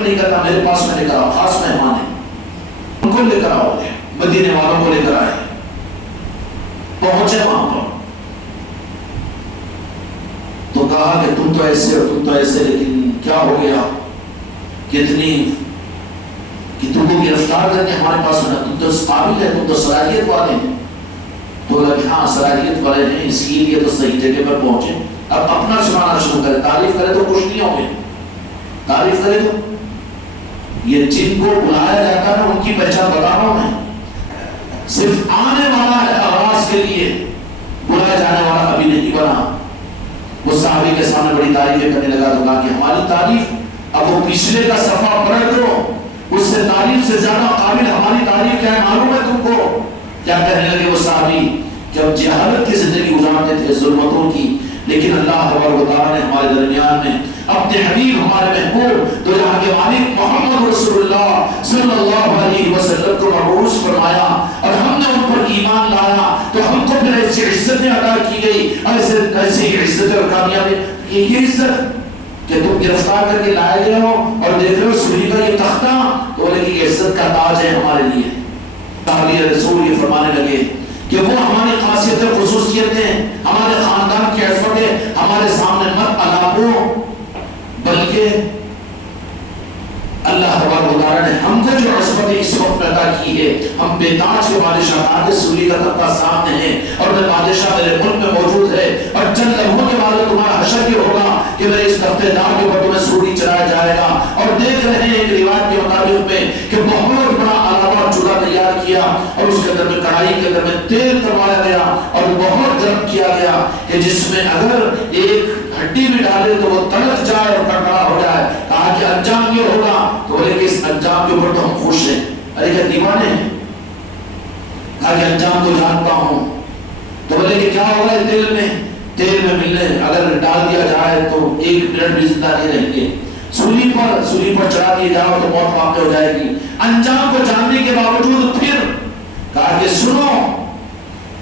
نہیں کرتا، میرے پاس میں لے کر آؤ، خاص مہمان ہیں، ان کو لے کر آؤ. مدینے والوں کو لے کر آئے، پہنچے وہاں پر تو کہا کہ تم تو ایسے ہو، تم تو ایسے، لیکن کیا ہو گیا کتنی کہ تم کو گرفتار کر کے ہمارے پاس میں، تم تو قابل ہے، تم تو صلاحیت والے ہیں. تو لگے ہاں صلاحیت والے ہیں، اس لیے تو صحیح جگہ پر پہنچے. اب اپنا سنانا شروع کرے، تعریف کرے تو خوش نہیں ہوں گے، تعریف کرے تو یہ جن کو بلایا جاتا ہے ان کی پہچان بتا رہا ہوں میں. صرف آنے والا ہے آواز کے لیے، بلایا جانے والا ابھی نہیں بنا. وہ صحابی کے سامنے بڑی تعریفیں کرنے لگا تو کہا کہ ہماری تعریف، اب وہ پچھلے کا صفحہ پلٹ دو، اس سے تعریف سے زیادہ قابل ہماری تعریف کیا ہے معلوم ہے تم کو؟ کیا کہنے لگے وہ صحابی؟ جب جہالت کی زندگی گزارتے تھے، ظلمتوں کی، لیکن اللہ تبارک و تعالیٰ نے ہمارے درمیان میں اپنے حبیب، ہمارے محبوب، تو جہاں کے مالک محمد رسول اللہ صلی اللہ علیہ وسلم کو مبعوث فرمایا اور ہم نے ان پر ایمان لایا، تو ہم کو پھر ایسی عزتیں عطا کی گئی، ایسی عزت اور کامیابی. یہ عزت کہ تم گرفتار کر کے لائے گئے ہو اور دیکھ رہے ہو سوری کا یہ تختہ، تو بولے کہ یہ عزت کا تاج ہے ہمارے لیے. صحابی رسول یہ فرمانے لگے کہ وہ ہماری خاصیتیں، خصوصیتیں، ہمارے خاندان کی عظمتیں ہمارے سامنے مت الاپو، بلکہ اللہ تبارک و تعالیٰ نے ہم کو جو عصمت اس وقت پیدا کی ہے، ہم بے تاج کے بادشاہ آگے سوری کا تختہ سامنے ہے اور میں بادشاہ میرے ملک میں موجود ہے، اور چند لمحوں کے بعد تمہارا حشر یہ ہوگا کہ میرے اس تختے دار کے اوپر تمہیں سوری چڑھایا جائے گا. اور دیکھ رہے ہیں ایک روایت کے مطابق میں کہ بہت بڑا علاوہ چولہا تیار کیا اور اس کے اندر میں کڑھائی کے اندر میں تیل کروایا گیا اور بہت گرم کیا گیا کہ جس میں اگر ایک ہڈی بھی ڈالے تو وہ تڑک جائے اور کڑکڑا ہو جائے. کہا کہ انجام یہ ہوگا، تو بولے کہ اس انجام کے اوپر تو ہم خوش ہیں. ارے کیا دیوانے ہیں؟ کہا کہ انجام تو جانتا ہوں. تو بولے کہ کیا ہوگا تیل میں ملنے اگر ڈال دیا جائے تو 1 منٹ بھی زندہ نہیں رہیں گے، سولی پر چڑھا دیا جائے تو موت واقع ہو جائے گی. انجام کو جاننے کے باوجود پھر کہا کہ سنو،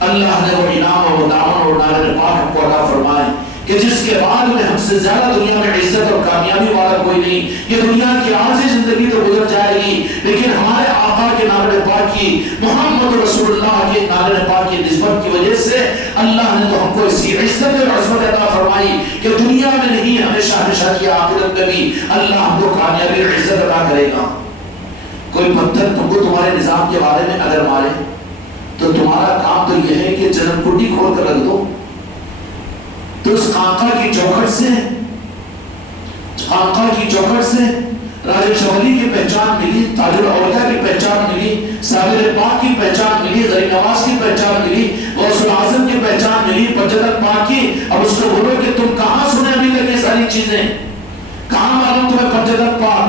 اللہ نے وہ انعام اور دامن اور نار پاک کو عطا فرمائے کہ جس کے بعد میں ہم سے زیادہ دنیا میں عزت اور کامیابی والا کوئی نہیں. یہ دنیا کی عارضی زندگی تو گزر جائے گی، لیکن ہمارے آقا کے نام پاک کی، محمد رسول اللہ کے نام پاک کی نسبت کی وجہ سے اللہ نے تو ہم کو اسی عزت اور عظمت عطا فرمائی کہ دنیا میں نہیں، ہمیشہ کی آخرت میں بھی اللہ ہم کو کامیابی اور عزت عطا کرے گا. کوئی پتھر تم کو تمہارے نظام کے بارے میں اگر مارے تو تمہارا کام تو یہ ہے کہ جنم کٹی کھول کر رکھ دو. تو اس خانقاہ کی چوکھٹ سے راجہ شولی کی پہچان ملی، تاج الاولیاء کی پہچان ملی، صابر پاک کی پہچان ملی، غریب نواز کی پہچان ملی، غوث الاعظم کی پہچان ملی، پنجتن پاک کی. اب اس کو بولو کہ تم کہاں سنے ابھی تک یہ ساری چیزیں؟ کہاں معلوم تمہیں پنجتن پاک؟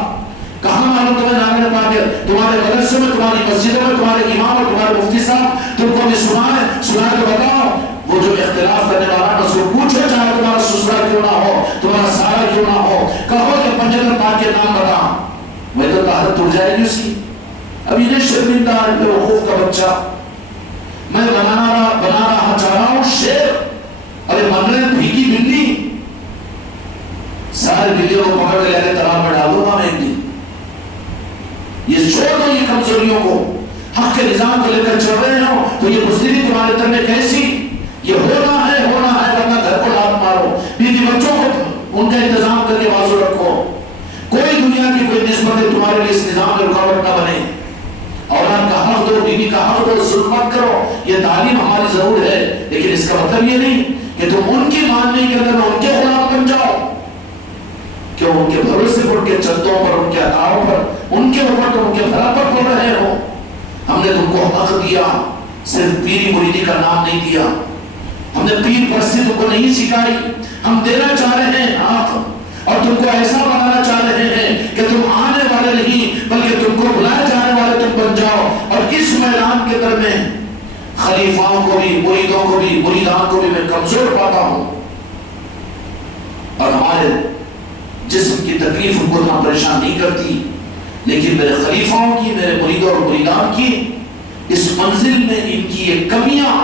کہاں معلوم تمہیں نامے پاک؟ تمہارے مدرسے میں، تمہاری مسجدوں میں، تمہارے امام اور تمہارے مفتی صاحب تم کو بھی سنا ہے تو بتاؤ. وہ جو اختلاف کرنے والا اس کو پوچھو، چاہے تمہارا سسرا کیوں نہ ہو، تمہارا سارا کیوں نہ ہو، کہو کہ پنجتن پاک کے نام بتا. میں تو طاقت ٹوٹ جائے گی اس کی. اب یہ شرمندہ ہے وقوف کا بچہ، میں بنا رہا چاہ رہا ہوں شیر، ارے من رہے بھیگی بلی، سارے بلیوں کو پکڑ کے لے کے تالاب میں ڈالوں گا میں ایک دن. یہ چھوڑ دو یہ کمزوریوں کو، حق کے نظام کو لے کر چل رہے ہو تو یہ بزدلی تمہارے تر میں کیسی؟ یہ ہونا ہے ورنہ گھر کو لات مارو، بیوی بچوں کو ان کا انتظام کر کے بازو رکھو. کوئی دنیا کی کوئی نسبت تمہارے لیے اس نظام میں رکاوٹ نہ بنے. اولاد کا حق دو, بیوی کا حق دو, ظلم مت کرو. یہ تعلیم ہماری ضرور ہے, لیکن اس کا مطلب یہ نہیں کہ تم ان کی ماننے کے اندر ان کے غلام بن جاؤ. کیوں ان کے بھروسے پر, ان کے چندوں پر, ان کے عطاؤں پر, ان کے اوپر تم ان کے بھلا پر پڑ رہے ہو. ہم نے تم کو حق دیا, صرف پیری مریدی کا نام نہیں دیا. ہم نے پیر پرستی تم کو نہیں سکھائی. ہم دینا چاہ رہے ہیں ہاتھ, اور تم کو ایسا بنانا چاہ رہے ہیں کہ تم آنے والے نہیں بلکہ تم کو بلائے جانے والے تم بن جاؤ. اور اس میدان کے در میں خلیفاؤں کو بھی, مریدوں کو بھی, مریدان کو بھی میں کمزور پاتا ہوں. اور ہمارے جسم کی تکلیف ان کو اتنا پریشان نہیں کرتی, لیکن میرے خلیفاؤں کی, میرے مریدوں اور مریدان کی اس منزل میں ان کی یہ کمیاں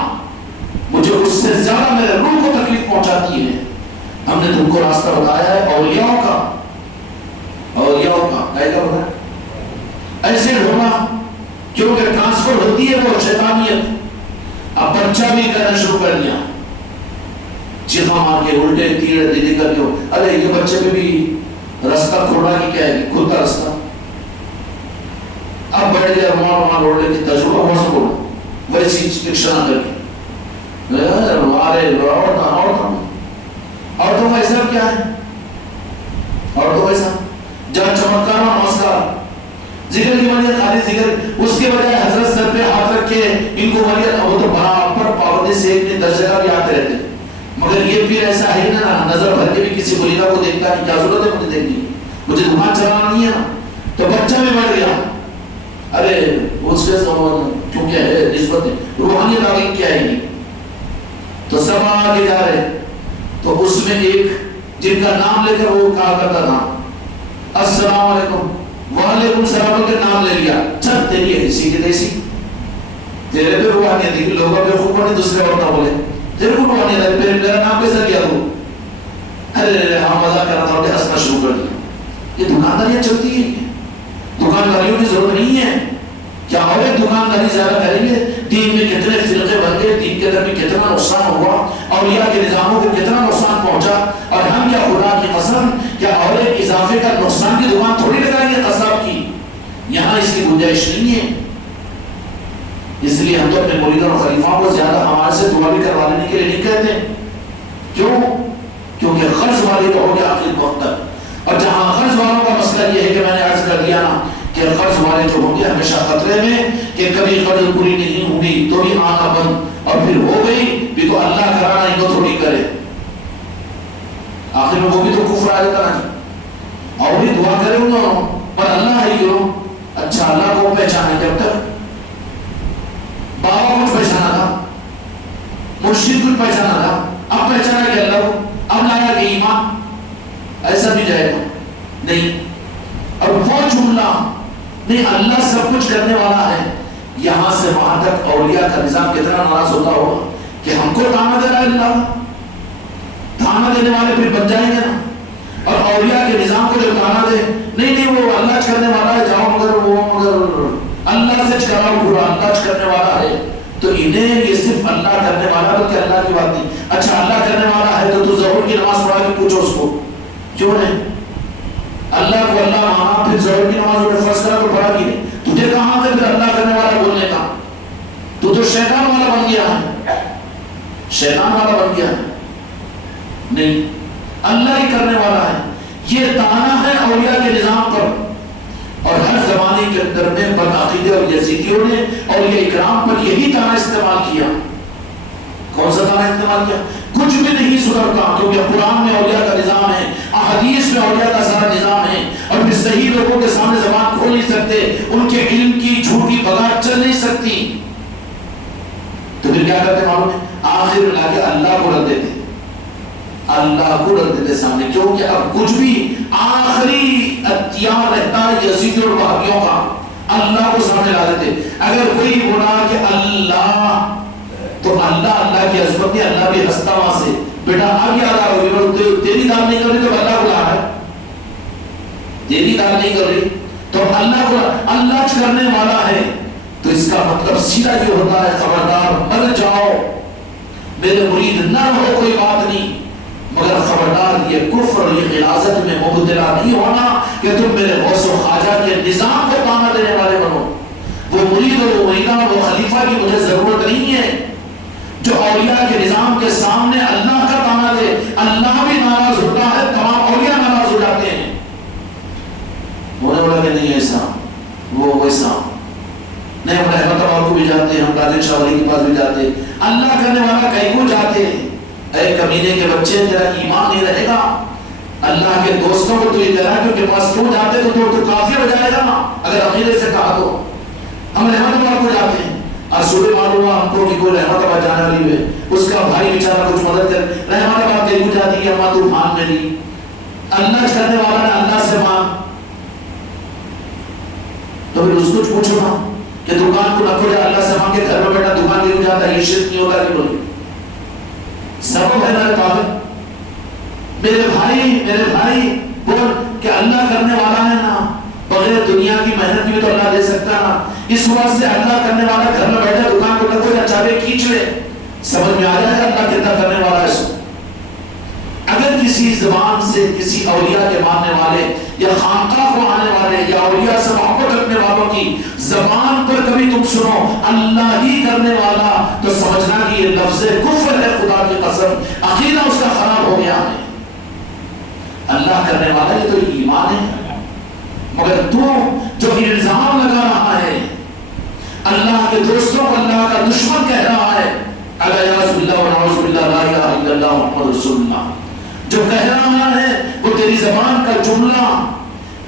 مجھے اس سے زیادہ میرے روح کو تکلیف پہنچاتی ہے. ہم نے تم کو راستہ بتایا ہے اولیاءوں کا, اولیاءوں کا کیا بتایا, ایسے ڈھونا کیونکہ ٹرانسفر ہوتی ہے وہ شیطانیت. اب بچہ بھی کرنا شروع کر دیا, چیخا مار کے, الٹے تیڑے دیدی کر کے, ارے یہ بچے پہ بھی راستہ کھوڑا کی کیا ہے, کھلتا راستہ. اب بیٹھ گیا رومان روڑنے کی تجربہ ہوا سب بولا ویسی رکشا نہ کر کے, اور تو ایسا کیا ہے, اور تو ایسا جہاں چمتکار اور نمسکار ذکر کی بجائے خالی ذکر, اس کے بجائے حضرت سر پہ ہاتھ رکھ کے ان کو بڑھیا, وہ تو برابر پابندی سے ایک درجے کا بھی آتے رہتے. مگر یہ پیر ایسا ہے نا, نظر بھر کے بھی کسی مریدہ کو دیکھتا نہیں. کیا ضرورت ہے مجھے دیکھنی, مجھے دکان چلانا نہیں ہے نا. تو بچہ بھی بڑھ گیا, ارے اس کے کیونکہ ہے نسبت روحانیت آگے کیا ہے, تو سب آگے جا رہے. تو اس میں ایک جن کا نام لے کر وہ کہا کرتا تھا السلام علیکم, وعلیکم السلام کے نام لے لیا, چھت تیری ہے اسی کی دیسی, تیرے پہ روحانیت ہے. لوگوں پہ خوب بڑے دوسرے ہوتا بولے تیرے کو روحانیت ہے, پھر میرا نام کیسا کیا تو, ارے ہاں مزہ کرنا تھا, ہنسنا شروع کر دیا. یہ دکانداریاں چلتی ہیں, دکانداریوں کی ضرورت نہیں ہے. کیا اور ایک دکانداری زیادہ کریں گے, دین میں کتنے فرقے بن گئے, دین کے اندر بھی کتنا نقصان ہوا, اولیاء کے نظاموں کو کتنا نقصان پہنچا. اور ہم کیا خدا کی قسم کیا اور ایک اضافے کا نقصان کی دکان تھوڑی لگائیں گے قصاب کی, یہاں اس کی گنجائش نہیں ہے. اس لیے ہم تو اپنے مریدوں اور خلیفاؤں کو زیادہ ہمارے سے دعا بھی کروا لینے کے لیے نہیں کہتے. کیوں؟ کیونکہ قرض والے تو ہو گیا آخر وقت تک. اور جہاں قرض والوں کا مسئلہ یہ ہے کہ میں نے عرض کر دیا نا کہ قرض والے جو ہوں گے ہمیشہ خطرے میں کہ کبھی قرض پوری نہیں ہوگی تو بھی آنا بند, اور پھر ہو گئی بھی تو اللہ کرانا ان کو تھوڑی کرے. آخر میں وہ بھی تو کفر آ جاتا نا, اور بھی دعا کرے انہوں پر اللہ ہی کیوں. اچھا اللہ کو پہچانا, جب تک بابا کچھ پہچانا تھا, مرشد کچھ پہچانا تھا, اب پہچانا کہ اللہ کو, اب لایا کہ ایمان, ایسا بھی جائے گا نہیں. اور وہ جملہ نہیں, اللہ سب کچھ کرنے والا ہے, یہاں سے وہاں تک اولیاء کا نظام کتنا ناراض ہوتا ہوگا کہ ہم کو تانا دے رہا ہے اللہ, تانا دینے والے پھر بن جائیں گے نا. اور اولیاء کے نظام کو جو تانا دے, نہیں نہیں وہ اللہ کرنے والا ہے, جاؤ مگر وہ اللہ سے چکراؤ پورا اللہ کرنے والا ہے, تو انہیں یہ صرف اللہ کرنے والا بلکہ اللہ کی بات نہیں. اچھا اللہ کرنے والا ہے تو ظہور کی نماز پڑھا کے پوچھو اس کو, کیوں نہیں اللہ کو اللہ مانا, پھر ظہور کی نماز انہیں فرض کرا تو پڑھا کی نہیں. تجھے کہاں سے پھر اللہ کرنے والا بولنے کا, تو شیطان والا بن گیا ہے, شیطان والا بن گیا ہے. نہیں, اللہ ہی کرنے والا ہے. یہ تانا ہے اولیاء کے نظام پر, اور ہر زمانے کے اندر میں بدعقیدے اور یزیدیوں نے اولیاء اکرام پر یہی تانا استعمال کیا. کون سا تانا استعمال کیا؟ کچھ بھی نہیں سدھرتا, کیونکہ قرآن میں اولیاء کا نظام ہے, احادیث میں اولیاء کا سارا نظام ہے, اور پھر صحیح لوگوں کے سامنے زبان کھول نہیں سکتے, ان کے علم کی جھوٹی بغاوت چل نہیں سکتی. تو پھر کیا کرتے معلوم ہے, آخر میں لا کے اللہ کو رکھ دیتے, اللہ کو رکھ دیتے سامنے, کیونکہ اب کچھ بھی آخری اختیار رہتا ہے یزید اور وہابیوں کا, اللہ کو سامنے لا دیتے. اگر کوئی بولا کہ اللہ, تو اللہ کی عظمت ہے, اللہ بھی ہستا وہاں سے, بیٹا اب یاد آ رہی, تیری داد نہیں کر رہی تو اللہ کو لا ہے, تیری داد نہیں کر رہی تو اللہ کو, اللہ کرنے والا ہے. تو اس کا مطلب سیدھا یہ ہوتا ہے, خبردار مر جاؤ, میرے مرید نہ ہو کوئی بات نہیں, مگر خبردار یہ کفر اور یہ غلاظت میں مبتلا نہیں ہونا کہ تم میرے غوث و خواجہ کے نظام کو تانا دینے والے بنو. وہ مرید اور وہ مریدہ وہ خلیفہ کی مجھے ضرورت نہیں ہے جو اولیاء کے نظام کے سامنے اللہ کا تانا دے. اللہ بھی ناراض ہوتا ہے, تمام اولیاء ناراض ہو جاتے ہیں. انہوں نے بولا کہ نہیں ایسا وہ ویسا نہیں, ہم رحمت اللہ کو بھی جاتے ہیں, ہم قادر شاہ ولی کے پاس بھی جاتے ہیں, اللہ کرنے والا کہیں کو جاتے ہیں. اے کمینے کے بچے تیرا ایمان نہیں رہے گا. اللہ کے دوستوں کو تو یہ کہہ رہا ہے کہ پاس کیوں جاتے تو کافر ہو جائے گا اگر عقیدے سے کہا تو. ہم رحمت اللہ کو جاتے ہیں اور صبح معلوم ہوا ہم کو کہ کوئی رحمت اللہ جانے والی ہے, اس کا بھائی بیچارہ کچھ مدد کر, رحمت اللہ کہیں کو جاتی ہے, اما تو مان میری اللہ کرنے والا نے اللہ سے مان. تو پھر اس کو پوچھو نا کہ دکان کو رکھو جا اللہ سے مانگ کے گھر میں بیٹھا دکان نہیں جاتا, یہ شرک نہیں ہوتا کہ بولے سبب ہے میرے پاس. میرے بھائی بول کہ اللہ کرنے والا ہے نا, بغیر دنیا کی محنت بھی تو اللہ دے سکتا نا. اس وقت سے اللہ کرنے والا گھر میں بیٹھا دکان کو رکھو جا چابے کھینچ لے, سمجھ میں آ جائے گا اللہ کتنا کرنے والا ہے. اگر کسی زبان سے کسی اولیاء کے ماننے والے یا خانقاہ کو آنے والے یا اولیاء سے محبت رکھنے والوں کی زبان پر کبھی تم سنو اللہ ہی کرنے والا, تو سمجھنا کہ یہ لفظ کفر ہے, خدا کی قسم عقیدہ اس کا خراب ہو گیا ہے. اللہ کرنے والا یہ تو ایمان ہے, مگر تو جو الزام لگا رہا ہے اللہ کے دوستوں کو اللہ کا دشمن کہہ رہا ہے, الیاذ باللہ ونعوذ باللہ لا الہ الا اللہ محمد رسول اللہ, جو کہہ رہا ہے وہ تیری زبان کا جملہ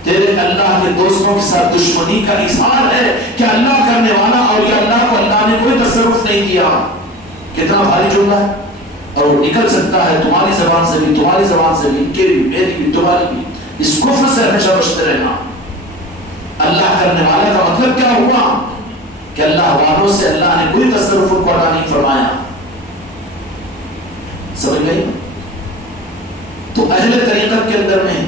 تیرے اللہ کے دوستوں کے ساتھ دشمنی کا اظہار ہے کہ اللہ کرنے والا اور یہ اللہ کو اللہ نے کوئی تصرف نہیں کیا. کتنا بھاری جملہ ہے, اور وہ نکل سکتا ہے تمہاری زبان سے بھی, تمہاری زبان سے بھی, ان کی بھی, میری بھی, تمہاری بھی. اس کفر سے ہمیشہ بچتے رہنا. اللہ کرنے والا کا مطلب کیا ہوا کہ اللہ والوں سے اللہ نے کوئی تصرف کو عطا نہیں فرمایا. سمجھ گئی؟ تو اہل طریقت کے اندر میں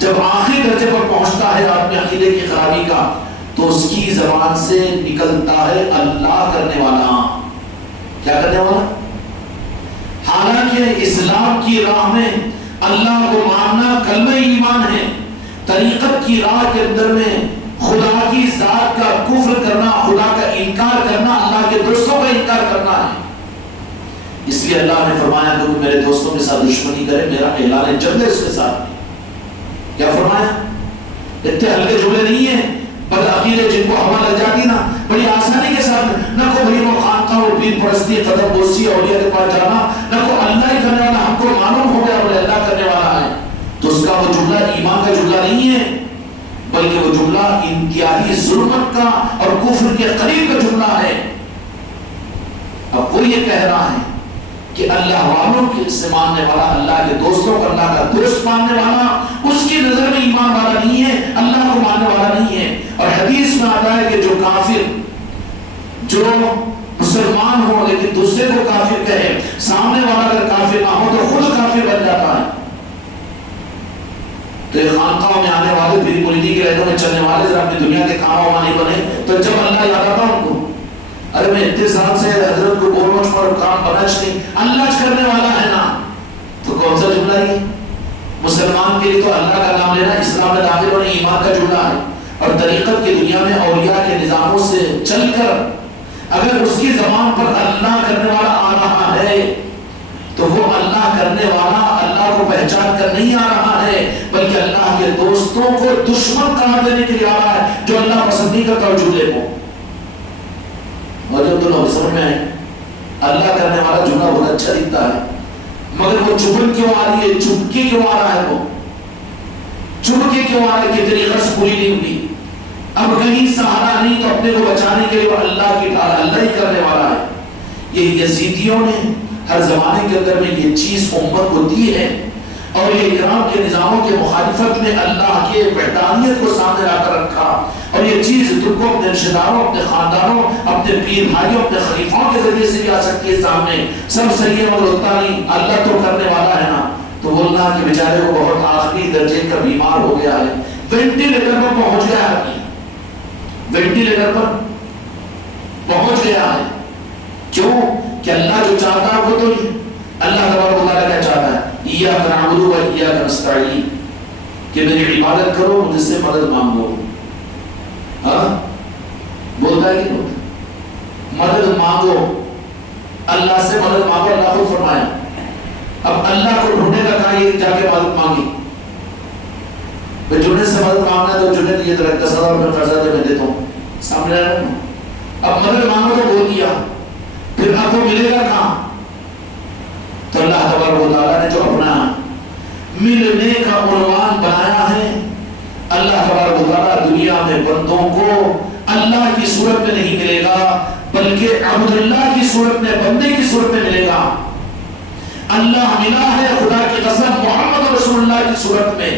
جب آخری درجے پر پہنچتا ہے آدمی عقیدے کی خرابی کا, تو اس کی زبان سے نکلتا ہے اللہ کرنے والا. کیا کرنے والا؟ حالانکہ اسلام کی راہ میں اللہ کو ماننا کلمہ ایمان ہے, طریقت کی راہ کے اندر میں خدا کی ذات کا کفر کرنا, خدا کا انکار کرنا, اللہ کے دوستوں کا انکار کرنا ہے. اس لیے اللہ نے فرمایا کہ میرے دوستوں کے ساتھ دشمنی کرے, میرا اعلان جنگ ہے اس کے ساتھ. کیا فرمایا؟ اتنے ہلکے جملے نہیں ہیں. بدعقیدے جن کو ہوا لگ جاتی نا بڑی آسانی کے ساتھ, نہ کو بھائی وہ خانقاہ اور پیر پرستی قدم بوسی اولیاء کے پاس جانا, نہ کو اللہ ہی کرنے والا, ہم کو معلوم ہو گیا بولے اللہ کرنے والا ہے, تو اس کا وہ جملہ ایمان کا جملہ نہیں ہے, بلکہ وہ جملہ انتہائی ظلمت کا اور کفر کے قریب کا جملہ ہے. اب وہ یہ کہہ رہا ہے کہ اللہ والوں کے سے ماننے والا, اللہ کے دوستوں کو اللہ کا دوست ماننے والا, اس کی نظر میں ایمان والا نہیں ہے, اللہ کو ماننے والا نہیں ہے. اور حدیث میں آتا ہے کہ جو کافر, جو مسلمان ہو لیکن دوسرے کو کافر کہے, سامنے والا اگر کافر نہ ہو تو خود کافر بن جاتا ہے. تو یہ خانقاہوں میں آنے والے پھر مریدی کے رہنوں میں چلنے والے ذرا اپنی دنیا کے کام وہاں نہیں بنے, تو جب اللہ یاد آتا ان کو, ارے میں اتنے سال سے حضرت کو بول مجھ پر کام بناش نہیں, اللہ کرنے والا ہے نا, تو کون سا جملہ ہے؟ مسلمان کے لیے تو اللہ کا نام لینا اسلام میں داخل ہونے ایمان کا جملہ ہے. اور طریقت کی دنیا میں اولیاء کے نظاموں سے چل کر اگر اس کی زبان پر اللہ کرنے والا آ رہا ہے تو وہ اللہ کرنے والا اللہ کو پہچان کر نہیں آ رہا ہے, بلکہ اللہ کے دوستوں کو دشمن قرار دینے کے لیے آ رہا ہے جو اللہ پسند نہیں کرتا جملے کو. اور جب تو لوگ سمجھ میں آئے اللہ کرنے والا جملہ بہت اچھا دکھتا ہے, مگر وہ چبن کیوں آ رہی ہے, چپکی کیوں آ رہا ہے, وہ چپکی کیوں آ رہی ہے کہ تیری غرض پوری نہیں ہوئی, اب کہیں سہارا نہیں تو اپنے کو بچانے کے لیے وہ اللہ کی ڈال, اللہ ہی کرنے والا ہے. یہ یزیدیوں نے ہر زمانے کے اندر میں یہ چیز امت کو دی ہے, اور یہ اکرام کے نظاموں کے مخالفت میں اللہ کے وحدانیت کو سامنے لا کر رکھا. اور یہ چیز تم کو اپنے رشتہ داروں, اپنے خاندانوں, اپنے پیر بھائیوں, اپنے خلیفوں کے ذریعے سے بھی آ سکتی ہے سامنے. سب صحیح ہے مگر ہوتا نہیں, اللہ تو کرنے والا ہے نا. تو بولنا کہ بیچارے کو بہت آخری درجے کا بیمار ہو گیا ہے, وینٹیلیٹر پر پہنچ گیا ہے, وینٹیلیٹر پر پہنچ گیا ہے. کیوں کہ اللہ جو چاہتا ہے وہ تو اللہ تبارک و تعالیٰ کیا چاہتا ہے, ایاک نعبد و ایاک نستعین کہ میری عبادت کرو مجھ سے مدد مانگو. ہاں بولتا ہے کہ مدد مانگو اللہ سے مدد مانگو. اللہ کو فرمایا اب اللہ کو ڈھونڈنے کا کہا یہ جا کے مدد مانگی. جنید سے مدد مانگنا تو جنید یہ طرح 10,000 روپے قرضہ دے میں دیتا ہوں سامنے آ رہا ہوں. اب مدد مانگو تو بول دیا پھر آپ کو ملے گا کہاں؟ تو اللہ تبارک و تعالیٰ نے جو اپنا ملنے کا عنوان بنایا ہے اللہ تبارک و تعالیٰ دنیا میں بندوں کو اللہ کی صورت میں نہیں ملے گا بلکہ عبد اللہ کی صورت میں بندے کی صورت میں ملے گا. اللہ ملا ہے خدا کی قسم محمد رسول اللہ کی صورت میں.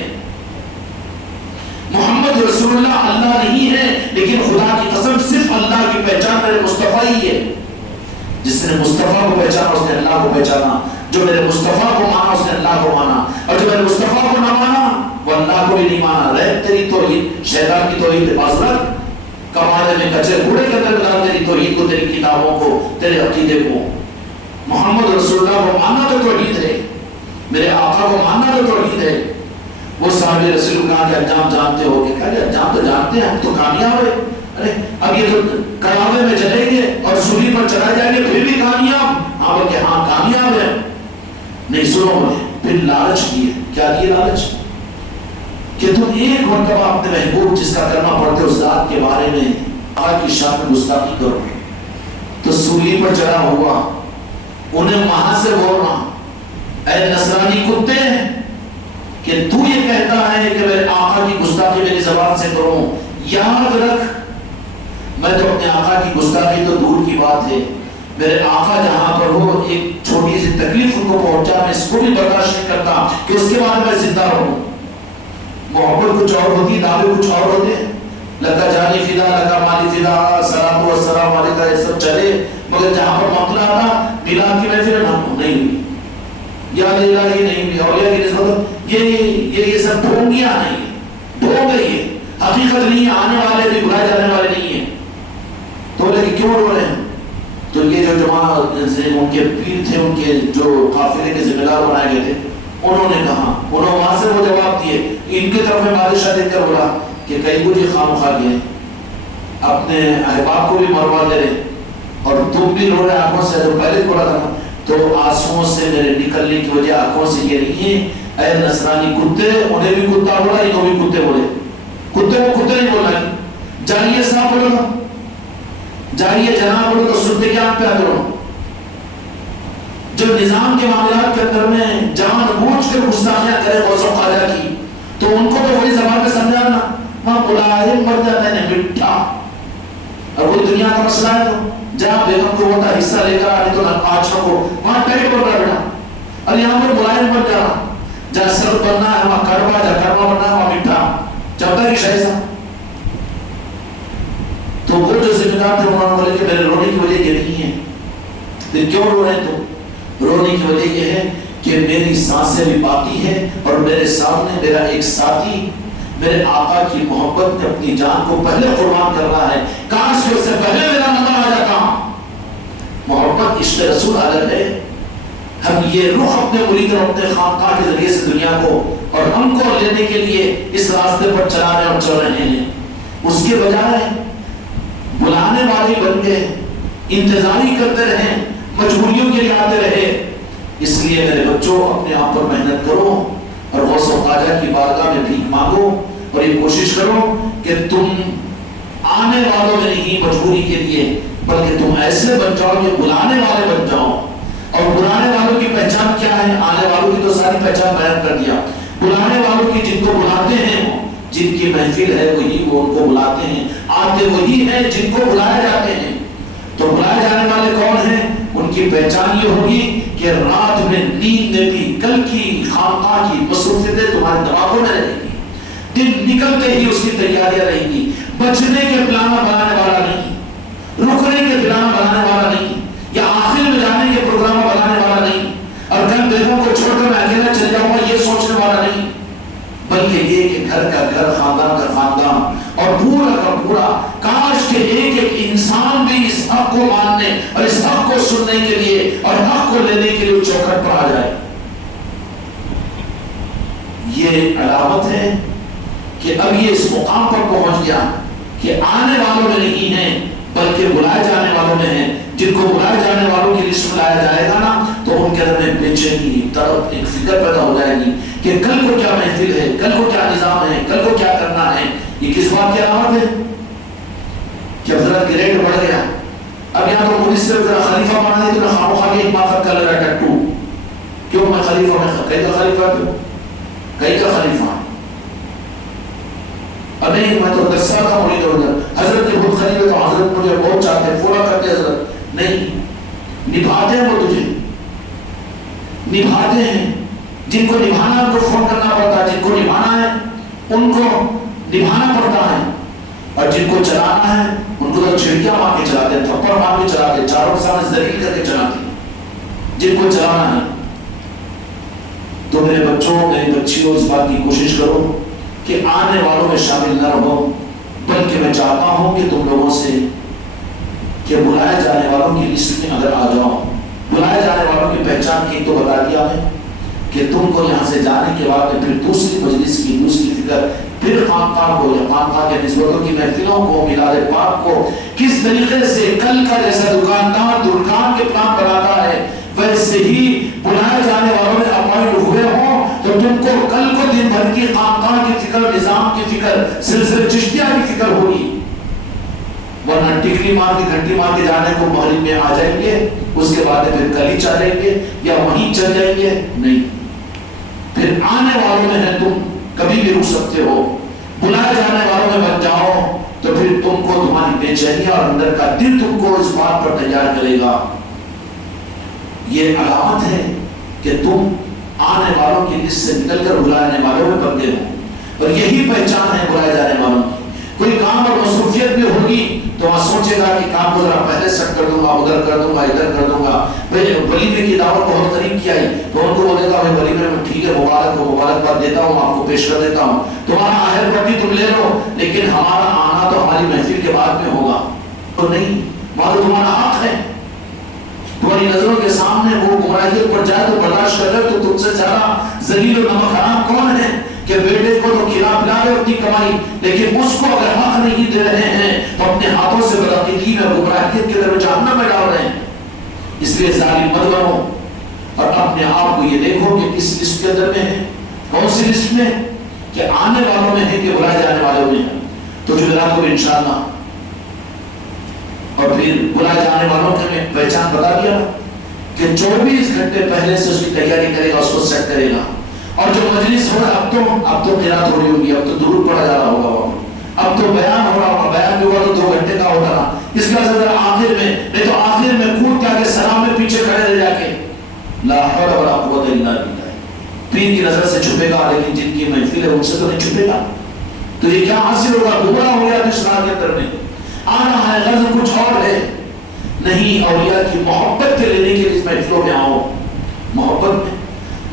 محمد رسول اللہ اللہ نہیں ہے لیکن خدا کی قسم صرف اللہ کی پہچان میرے مصطفیٰ ہی ہے. جس نے مصطفیٰ کو پہچانا اس نے اللہ کو پہچانا. جو میرے مصطفیٰ کو مانا اس نے اللہ کو مانا اور جو میرے مصطفیٰ کو نہ مانا وہ اللہ کو بھی نہیں مانا. رہے تیری توحید شیطان کی توحید بازرت کمانے میں کچے کوڑے کے اندر ڈال تیری توحید کو تیری کتابوں کو تیرے عقیدے کو. محمد رسول اللہ کو ماننا تو توحید ہے. میرے آقا کو ماننا تو توحید ہے. وہ صحابہ رسول اللہ کہا کہ انجام جانتے ہو کہ کہا انجام تو جانتے ہیں ہم تو کامیاب ہیں. ارے اب یہ تو کڑاوے میں چلیں گے اور سولی پر چلا جائیں گے پھر بھی کامیاب. ہاں بلکہ ہاں کامیاب ہے. نہیں سنو مجھے پھر لالچ دیے. کیا دیے لالچ؟ کہ تم ایک مرتبہ اپنے محبوب جس کا کلمہ پڑھتے اس ذات کے بارے میں آج کی شان میں گستاخی کرو تو سولی پر چڑھا ہوا انہیں وہاں سے بولنا اے نصرانی کتے کہ تو یہ کہتا ہے کہ میرے آقا کی گستاخی میری زبان سے کروں. یاد رکھ میں تو اپنے آقا کی گستاخی تو دور کی بات ہے میرے آقا جہاں پر ہو ایک چھوٹی سی تکلیف ان کو پہنچا میں اس کو بھی برداشت نہیں کرتا کہ اس کے بعد میں زندہ رہوں. محبت کچھ اور ہوتی دعوے کچھ اور ہوتے لگا جانی فدا لگا مالی فدا سلام و السلام علیکہ یہ سب چلے مگر جہاں پر مقلع تھا بلال کی محفل نہیں ہوئی یاد الہی نہیں ہوئی اولیاء کی نسبت یہ سب ڈھونگیاں نہیں ہیں ڈھونگ گئی ہے حقیقت نہیں ہے. آنے والے بھی بلائے جانے والے نہیں ہیں. تو بولے کہ کیوں رو رہے ہیں؟ تو یہ جو جماعت ان کے پیر تھے ان کے جو قافلے کے ذمہ دار بنائے گئے تھے انہوں نے کہا انہوں وہاں سے وہ جواب دیے ان کی طرف میں بادشاہ دیکھ کر بولا کہ کئی کچھ خام خواہ گئے اپنے احباب کو بھی مروا دے رہے اور تم بھی رو رہے آنکھوں سے. جو پہلے بولا تھا تو آنسوؤں سے میرے نکلنے کی وجہ آنکھوں سے یہ نہیں ہے اے نصرانی کتے. انہیں بھی کتا بولا انہوں بھی کتے بولے. کتے کو کتے نہیں بولنا جائیے صاحب بولو جائیے جناب بولو تو سنتے کیا آپ پہ آتے رہو. جو نظام کے معاملات کے اندر میں جان بوجھ کے گستاخیاں کرے غوث و خواجہ کی تو ان کو تو وہی زبان میں سمجھانا وہاں ملازم بن جاتے ہیں مٹھا. اور وہ دنیا کا مسئلہ ہے تو جہاں بیگم کو ہوتا حصہ لے کر آنے تو آج کو وہاں ٹائٹ بن رہا بیٹا اور یہاں پر ملائم بن جانا جہاں سر بننا ہے وہاں کڑوا جہاں کڑوا بننا ہے وہاں مٹھا چلتا ہے کہ شہزہ. تو وہ جو ذمہ دار تھے انہوں نے بولے کہ میرے رونے کی وجہ یہ نہیں ہے. پھر کیوں رو رہے ہیں تو رونے کی وجہ یہ ہے کہ میری سانسیں بھی باقی ہے اور میرے سامنے میرا ایک ساتھی میرے آقا کی محبت میں اپنی جان کو پہلے قربان کر رہا ہے. کاش کہ اس سے پہلے میرا نمبر آ جاتا. محبت عشق رسول عالم ہے. ہم یہ رخ اپنے مرید اور اپنے خانقاہ کے ذریعے سے دنیا کو اور ہم کو لینے کے لیے اس راستے پر چلا رہے اور چل رہے ہیں. اس کے بجائے بلانے والے بن گئے انتظاری کرتے رہے مجبوریوں کے لیے آتے رہے. اس لیے میرے بچوں اپنے آپ پر محنت کرو اور غوث و خواجہ کی بارگاہ میں بھیک مانگو اور یہ کوشش کرو کہ تم آنے والوں میں نہیں مجبوری کے لیے بلکہ تم ایسے بن جاؤ کہ بلانے والے بن جاؤ. اور بلانے والوں کی پہچان کیا ہے؟ آنے والوں کی تو ساری پہچان بیان کر دیا. بلانے والوں کی جن کو بلاتے ہیں جن کی محفل ہے وہی وہ ان کو بلاتے ہیں. آتے وہی ہیں جن کو بلائے جاتے ہیں. تو بلائے جانے والے کون ہیں؟ ان کی پہچان یہ ہوگی کہ رات میں نیند میں بھی کل کی خانقاہ کی مصروفیتیں تمہارے دماغوں میں رہیں گی. دن نکلتے ہی اس کی تیاریاں رہیں گی. بچنے کے پلان بنانے والا نہیں, رکنے کے پلان بنانے والا نہیں, یا آخر میں جانے کے پروگرام بنانے والا نہیں, اور گھر بیگم کو چھوڑ کر میں اکیلا چل جاؤں گا یہ سوچنے والا نہیں, بلکہ یہ کہ گھر کا گھر خاندان کا خاندان اور پورا کا پورا. کاش کہ ایک ایک انسان بھی اس حق کو ماننے اور اس حق کو سننے کے لیے اور حق کو لینے کے لیے چوکھٹ پر آ جائے. یہ علامت ہے کہ اب یہ اس مقام پر پہنچ گیا کہ آنے والوں میں نہیں ہے بلکہ بلائے جانے والوں میں ہے. جن کو بلائے جانے والوں کی لسٹ میں لایا جائے گا نا تو ان کے اندر میں بے چینی طرف ایک فکر پیدا ہو جائے گی کہ کل کو کیا محفل ہے, کل کو کیا نظام ہے, کل کو کیا کرنا ہے. یہ کس بات کی علامت ہے کہ حضرت کی ریٹ بڑھ گیا. اب یہاں تو پولیس سے خلیفہ بنا دی تو نہ خاموخواہ ایک بات کر رہا ہے ٹٹو کیوں میں خلیفہ میں کئی کا خلیفہ کیوں کئی کا خلیفہ اب نہیں میں تو 10 سال کا مرید ہو گیا حضرت کے خود خلیفہ تو حضرت مجھے بہت چاہتے ہیں پورا کرتے حضرت نہیں نبھاتے ہیں وہ تجھے نبھاتے ہیں. جن کو نبھانا ہے ان کو فون کرنا پڑتا ہے, جن کو نبھانا ہے ان کو نبھانا پڑتا ہے, اور جن کو چلانا ہے ان کو تو چھڑکیاں مار کے چلاتے ہیں, تھپڑ مار کے چلاتے ہیں, چاروں کے سامنے ذلیل کر کے چلاتے ہیں. جن کو چلانا ہے تو میرے بچوں میری بچیوں اس بات کی کوشش کرو کہ آنے والوں میں شامل نہ رہو, بلکہ میں چاہتا ہوں کہ تم لوگوں سے کہ بلائے جانے والوں کی لسٹ میں اگر آ جاؤ. بلائے جانے والوں کی پہچان کی تو بتا دیا میں کہ تم کو یہاں سے جانے کے بعد پھر دوسری مجلس کی دوسری فکر, پھر خانقاہ کو یا خانقاہ کے نسبتوں کی محفلوں کو, میلاد پاک کو کس طریقے سے کل کا جیسا دکاندار دکان کے پلان بناتا ہے ویسے ہی بلائے جانے والوں نے اپوائنٹ ہوئے ہوں تو تم کو کل کو دن بھر کی خانقاہ کی فکر, نظام کی فکر, سلسلہ چشتیہ کی فکر ہوگی. ورنہ ٹکری مار کے گھنٹی مار کے جانے کو مغرب میں آ جائیں گے, اس کے بعد پھر کل ہی چلیں گے یا وہیں چل جائیں گے. نہیں, پھر آنے والوں میں ہے تم کبھی بھی رک سکتے ہو. بلائے جانے والوں میں بن جاؤ تو پھر تم کو تمہاری بے چینی اور اندر کا دل تم کو اس بات پر تیار کرے گا. یہ علامت ہے کہ تم آنے والوں کی لسٹ سے نکل کر بلانے والوں میں بن گئے ہو, اور یہی پہچان ہے بلائے جانے والوں کی. کوئی کام اور مصروفیت بھی ہوگی تو وہاں سوچے گا کہ کام کو ذرا پہلے سیٹ کر دوں گا, ادھر کر دوں گا, ادھر کر دوں گا. ولیمے کی دعوت بہت قریب کی آئی تو ان کو بولے گا بھائی ولیمے میں ٹھیک ہے مبارک ہو, مبارکباد دیتا ہوں, آپ کو پیش کر دیتا ہوں, تمہارا آہر پردی تم لے لو, لیکن ہمارا آنا تو ہماری محفل کے بعد میں ہوگا. تو نہیں, وہاں تو تمہارا حق ہے. تمہاری نظروں کے سامنے وہ گمراہیت پر جائے تو برداشت کر رہے تو تم سے زیادہ ذلیل و نمک حرام کون ہے کہ بیٹے کو تو کھلا پلا رہے اپنی کمائی, لیکن اس کو اگر حق نہیں دے رہے ہیں تو اپنے ہاتھوں سے بدعقیدگی میں گمراہیت کے طرف جہنم میں ڈال رہے ہیں. اس لیے ظالم مت بنو اور اپنے آپ کو یہ دیکھو کہ کس لسٹ کے اندر میں ہے, کون سی لسٹ میں, کہ آنے والوں میں ہے کہ بلائے جانے والوں میں ہے. تو جمعرات کو انشاءاللہ اور پھر بلائے جانے والوں کے میں پہچان بتا دیا کہ 24 گھنٹے پہلے سے اس کی تیاری کرے گا, اس کو سیٹ کرے گا. اور جو مجلس ہو رہا اب تو قرات ہو رہی ہوگی, اب تو درود پڑھا جا رہا ہوگا, اب تو بیان ہو رہا ہوگا, بیان بھی ہوگا تو 2 گھنٹے کا ہوگا نا. اس کا ذرا آخر میں, نہیں تو آخر میں کود کے آگے سلام میں پیچھے کھڑے رہ جا کے لا حول ولا قوت الا باللہ. پیر کی نظر سے چھپے گا لیکن جن کی محفل ہے ان سے تو نہیں چھپے گا. تو یہ کیا حاصل ہوگا, گمراہ ہو گیا اس رات کے اندر میں. آنا ہے غرض کچھ اور ہے نہیں, اولیاء کی محبت کے لینے کے اس محفلوں میں آؤ. محبت میں,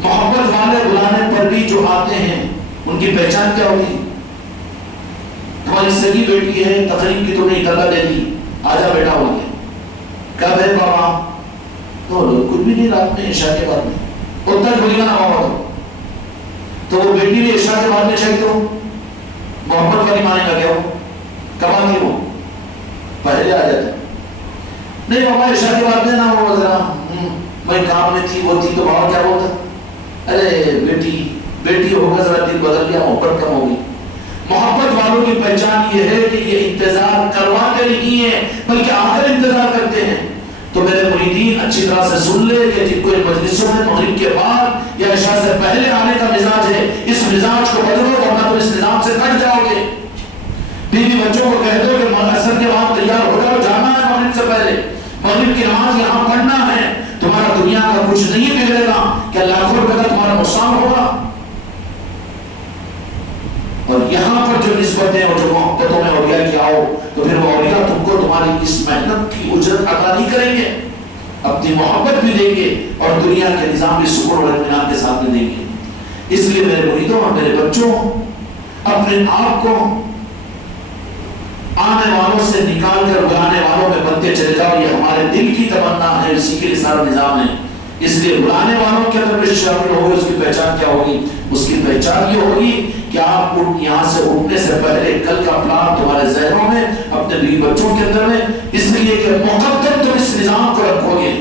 محبت والے بلانے پر بھی جو آتے ہیں ان کی پہچان کیا ہوگی. تمہاری سگی بیٹی ہے, تقریب کی تم نے اکلا دے دی, آجا بیٹا ہو گیا, کب ہے بابا, تو کچھ بھی نہیں, رات میں عشاء کے بعد میں اتنا بولی گا نا بابا. تو وہ بیٹی بھی عشاء کے بعد میں چاہیے تو محبت والی مانے لگے ہو, کب آتی ہو, پہلے آ جاتے. نہیں بابا عشاء کے بعد میں نا وہ ذرا میں کام میں تھی, وہ تھی, تو بابا کیا بولتا, ارے بیٹی ہوگا ذرا دل بدل گیا, محبت کم ہوگی. محبت والوں کی پہچان یہ ہے کہ یہ انتظار کرواتے نہیں ہیں بلکہ آ کر انتظار کرتے ہیں. تو میرے مریدین اچھی طرح سے سن لے کہ جن کو مجلسوں میں مغرب کے بعد یا عشاء سے پہلے آنے کا مزاج ہے, اس مزاج کو بدلو ورنہ تم اس نظام سے کٹ جاؤ گے. بیوی بچوں کو کہہ دو کہ عصر کے بعد تیار ہو جاؤ, جانا ہے مغرب سے پہلے, مغرب کی نماز یہاں پڑھنا ہے. تمہارا دنیا کا کچھ نہیں بگڑے گا کہ لاکھوں روپے کا تمہارا نقصان ہوگا. اور یہاں پر جو نسبتیں اور جو محبتوں میں اولیاء کی آؤ تو پھر وہ اولیاء تم کو تمہاری اس محنت کی اجرت عطا نہیں کریں گے, اپنی محبت بھی دیں گے اور دنیا کے نظام بھی سکون اور اطمینان کے ساتھ میں دیں گے. اس لیے میرے مریدوں اور میرے بچوں, اپنے آپ کو آنے والوں سے نکال کر بلانے والوں میں بنتے چلے جاؤ. یہ ہمارے دل کی تمنا ہے, اسی کے لیے سارا نظام ہے اس لیے بلانے والوں کے اندر بھی شامل ہوگی. اس کی پہچان کیا ہوگی؟ اس کی پہچان یہ ہوگی کہ آپ یہاں سے اٹھنے سے پہلے کل کا پلان تمہارے ذہنوں میں، اپنے بیوی بچوں کے اندر میں، اس لیے کہ مقدم تم اس نظام کو رکھو گے.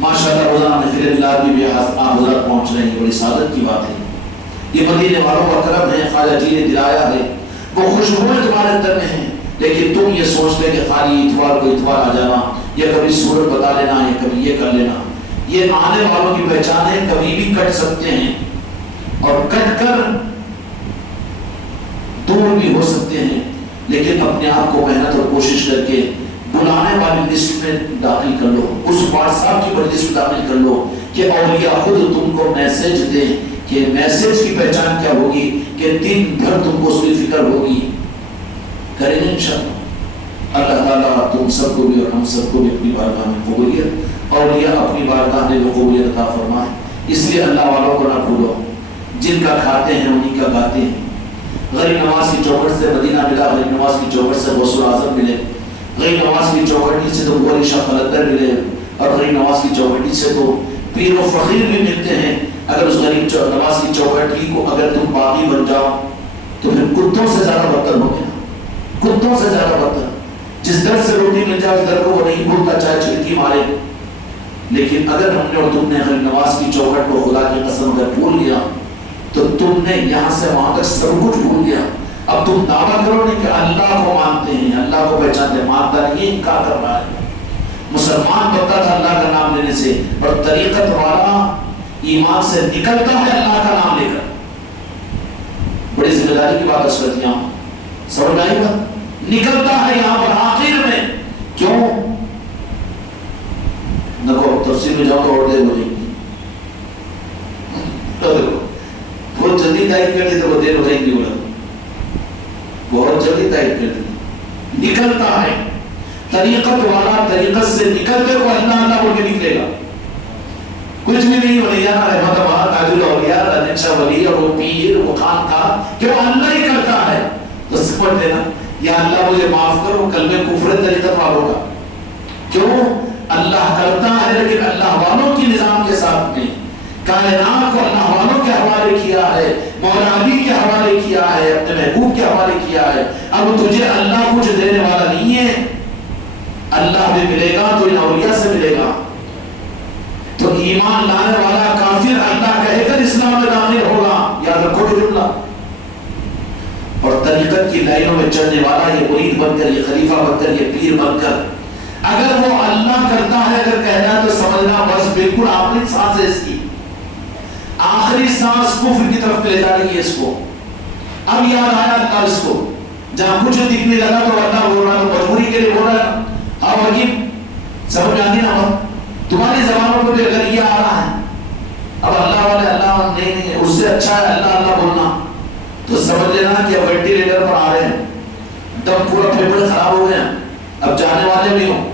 ماشاءاللہ روزانہ نفل ملاد بھی آپ حضرات پہنچ رہے ہیں، بڑی سعادت کی بات ہے. یہ مدینے والوں کا کرم ہے، خواجہ جی نے دلایا ہے. وہ خوشبوئیں تمہارے اندر میں ہیں، لیکن تم یہ سوچتے کہ خالی اتوار کو اتوار آ جانا، یا کبھی سورت بتا لینا، یا کبھی یہ کر لینا. یہ آنے والوں کی پہچان ہے. کبھی بھی کٹ سکتے ہیں اور کٹ کر دور بھی ہو سکتے ہیں، لیکن اپنے آپ کو محنت اور کوشش کر کے بلانے والی لسٹ میں داخل کر لو، اس واٹس ایپ کی بڑی لسٹ میں داخل کر لو کہ اولیاء خود تم کو میسج دیں کہ میسج کی پہچان کیا ہوگی کہ دن بھر تم کو اس کی فکر ہوگی. کریں گے انشاءاللہ. اللہ تعالیٰ تم سب کو بھی اور ہم سب کو بھی اپنی بارگاہ میں قبولیت، اولیاء اپنی بارگاہ میں قبولیت عطا فرمائے. اس لیے اللہ والوں کو نہ بھولو، جن کا کھاتے ہیں انہی کا گاتے ہیں. غریب نواز کی چوکھٹ سے مدینہ ملا، غریب نواز کی چوکھٹ سے غوث الاعظم ملے، غریب نواز کی چوکھٹی سے تو علی شاہ قلندر ملے، اور غریب نواز کی چوکھٹی سے تو پیر و فقیر بھی ملتے ہیں. اگر اس غریب نواز کی چوکھٹی کو اگر تم باغی بن جاؤ تو پھر کتوں سے زیادہ بدتر ہو گیا، کتوں سے زیادہ بدتر. جس در سے روٹی مل جائے اس در کو وہ نہیں بھولتا، چاہے چھڑکی مارے. لیکن اگر ہم نے اور تم نے غریب نواز کی چوکھٹ کو خدا کی قسم اگر بھول گیا تو تم نے یہاں سے وہاں تک سب کچھ بھول گیا. اب تم دعویٰ کرو نہیں کہ اللہ کو مانتے ہیں، اللہ کو پہچانتے ہیں. مانتا نہیں، یہ کیا کر رہا ہے؟ مسلمان بنتا تھا اللہ کا نام لینے سے، اور طریقت والا ایمان سے نکلتا ہے اللہ کا نام لے کر. بڑی ذمہ داری کی بات ہے سرتیاں، سمجھ آئی بات؟ نکلتا ہے یہاں پر آخر میں. کیوں؟ دیکھو تفسیر میں جاؤ تو اور دیر ہو جائے گی. بہت جلدی ٹائپ کر دی تو وہ دیر ہو جائے گی. بہت جلدی ٹائپ کر دی. نکلتا ہے طریقت والا، طریقت سے نکلتے کو اللہ اللہ بول کے نکلے گا. کچھ بھی نہیں ولیاں رحمت اللہ تاج الاولیاء رنجن شاہ ولی اور وہ پیر وہ خان کا کہ وہ اللہ ہی کرتا ہے. تو سمجھ لینا یا اللہ مجھے معاف کرو کلمہ کفر طریقت والوں کا. کیوں؟ اللہ کرتا ہے لیکن اللہ والوں کی نظام کے ساتھ میں. کائنات کو اللہ والوں کے حوالے کیا ہے، مولا علی کے حوالے کیا ہے، اپنے محبوب کے حوالے کیا ہے. اب تجھے اللہ کچھ دینے والا نہیں ہے. اللہ بھی ملے گا تو ان اولیاء سے ملے گا. تو ایمان لانے والا کافر اللہ کہے کر اسلام میں داخل ہوگا. یاد رکھو یہ جملہ. اور طریقت کی لائنوں میں چلنے والا یہ مرید بن کر، یہ خلیفہ بن کر، یہ پیر بن کر اگر وہ اللہ کرتا ہے اگر کہنا تو سمجھنا بس بالکل آخری سانس ہے اس کی. آخری سانس کفر کی طرف لے جا رہی ہے اس کو. اب یاد آیا اللہ اس کو. جہاں کچھ دکھنے لگا تو اللہ بول رہا ہے، تو مجبوری کے لیے بول رہا ہے. ہاں حکیم سمجھ آتی نا بات؟ تمہاری زبانوں پہ بھی اگر یہ آ رہا ہے اب اللہ والے اللہ نہیں اس سے اچھا ہے اللہ اللہ بولنا، تو سمجھ لینا کہ اب وینٹیلیٹر پر آ رہے ہیں، دم پورا پیپر خراب ہو گیا، اب جانے والے بھی ہوں.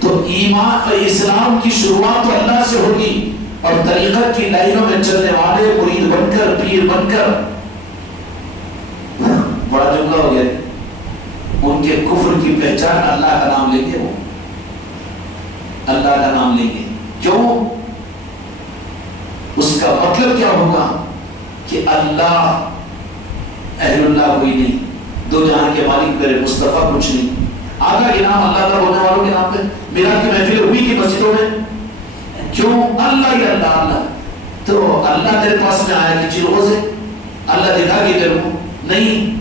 تو ایمان اسلام کی شروعات تو اللہ سے ہوگی، اور طریقت کی لائنوں میں چلنے والے مرید بن کر، پیر بن کر، بڑا جملہ ہو گیا، ان کے کفر کی پہچان اللہ کا نام لیں گے. وہ اللہ کا نام لیں گے. کیوں؟ اس کا مطلب کیا ہوگا کہ اللہ اہل اللہ کوئی نہیں، دو جہاں کے مالک میرے مصطفیٰ کچھ نہیں. آدھا انعام اللہ کا بولنے والوں کے نام پہ میرا کی محفل ہوئی کی مسجدوں میں. کیوں؟ اللہ ہی اللہ اللہ. تو اللہ تیرے پاس میں آیا کہ چیزوں سے اللہ دکھا کہ تیرے کو نہیں،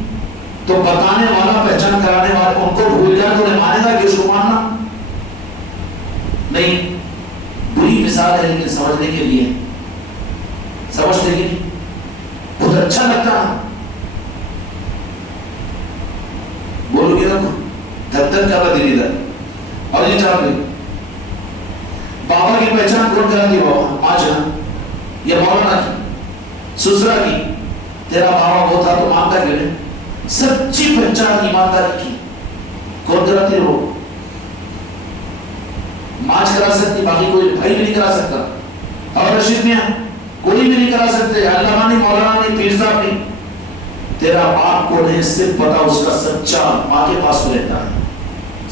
تو بتانے والا پہچان کرانے والا ان کو بھول جائے تو مانے گا کہ اس کو ماننا نہیں. بری مثال ہے لیکن سمجھنے کے لیے سمجھنے کے لیے بہت اچھا لگتا ہے. بولو گے نا دھک دھک کر رہا دل ادھر. اور یہ چاہتے بابا کی پہچان کون کرا دی؟ بابا ماں جان یا مولانا کی، سسرا کی. تیرا بابا وہ تھا تو مانتا کیوں نہیں؟ سچی پہچان ایمانداری کی کون کراتی؟ ہو ماج کرا سکتی، باقی کوئی بھائی بھی نہیں کرا سکتا، اور رشید میاں کوئی بھی نہیں کرا سکتے، علامہ نہیں، مولانا نہیں، پیر صاحب نہیں. تیرا باپ کو نہیں صرف پتا اس کا سچا ماں کے پاس رہتا ہے.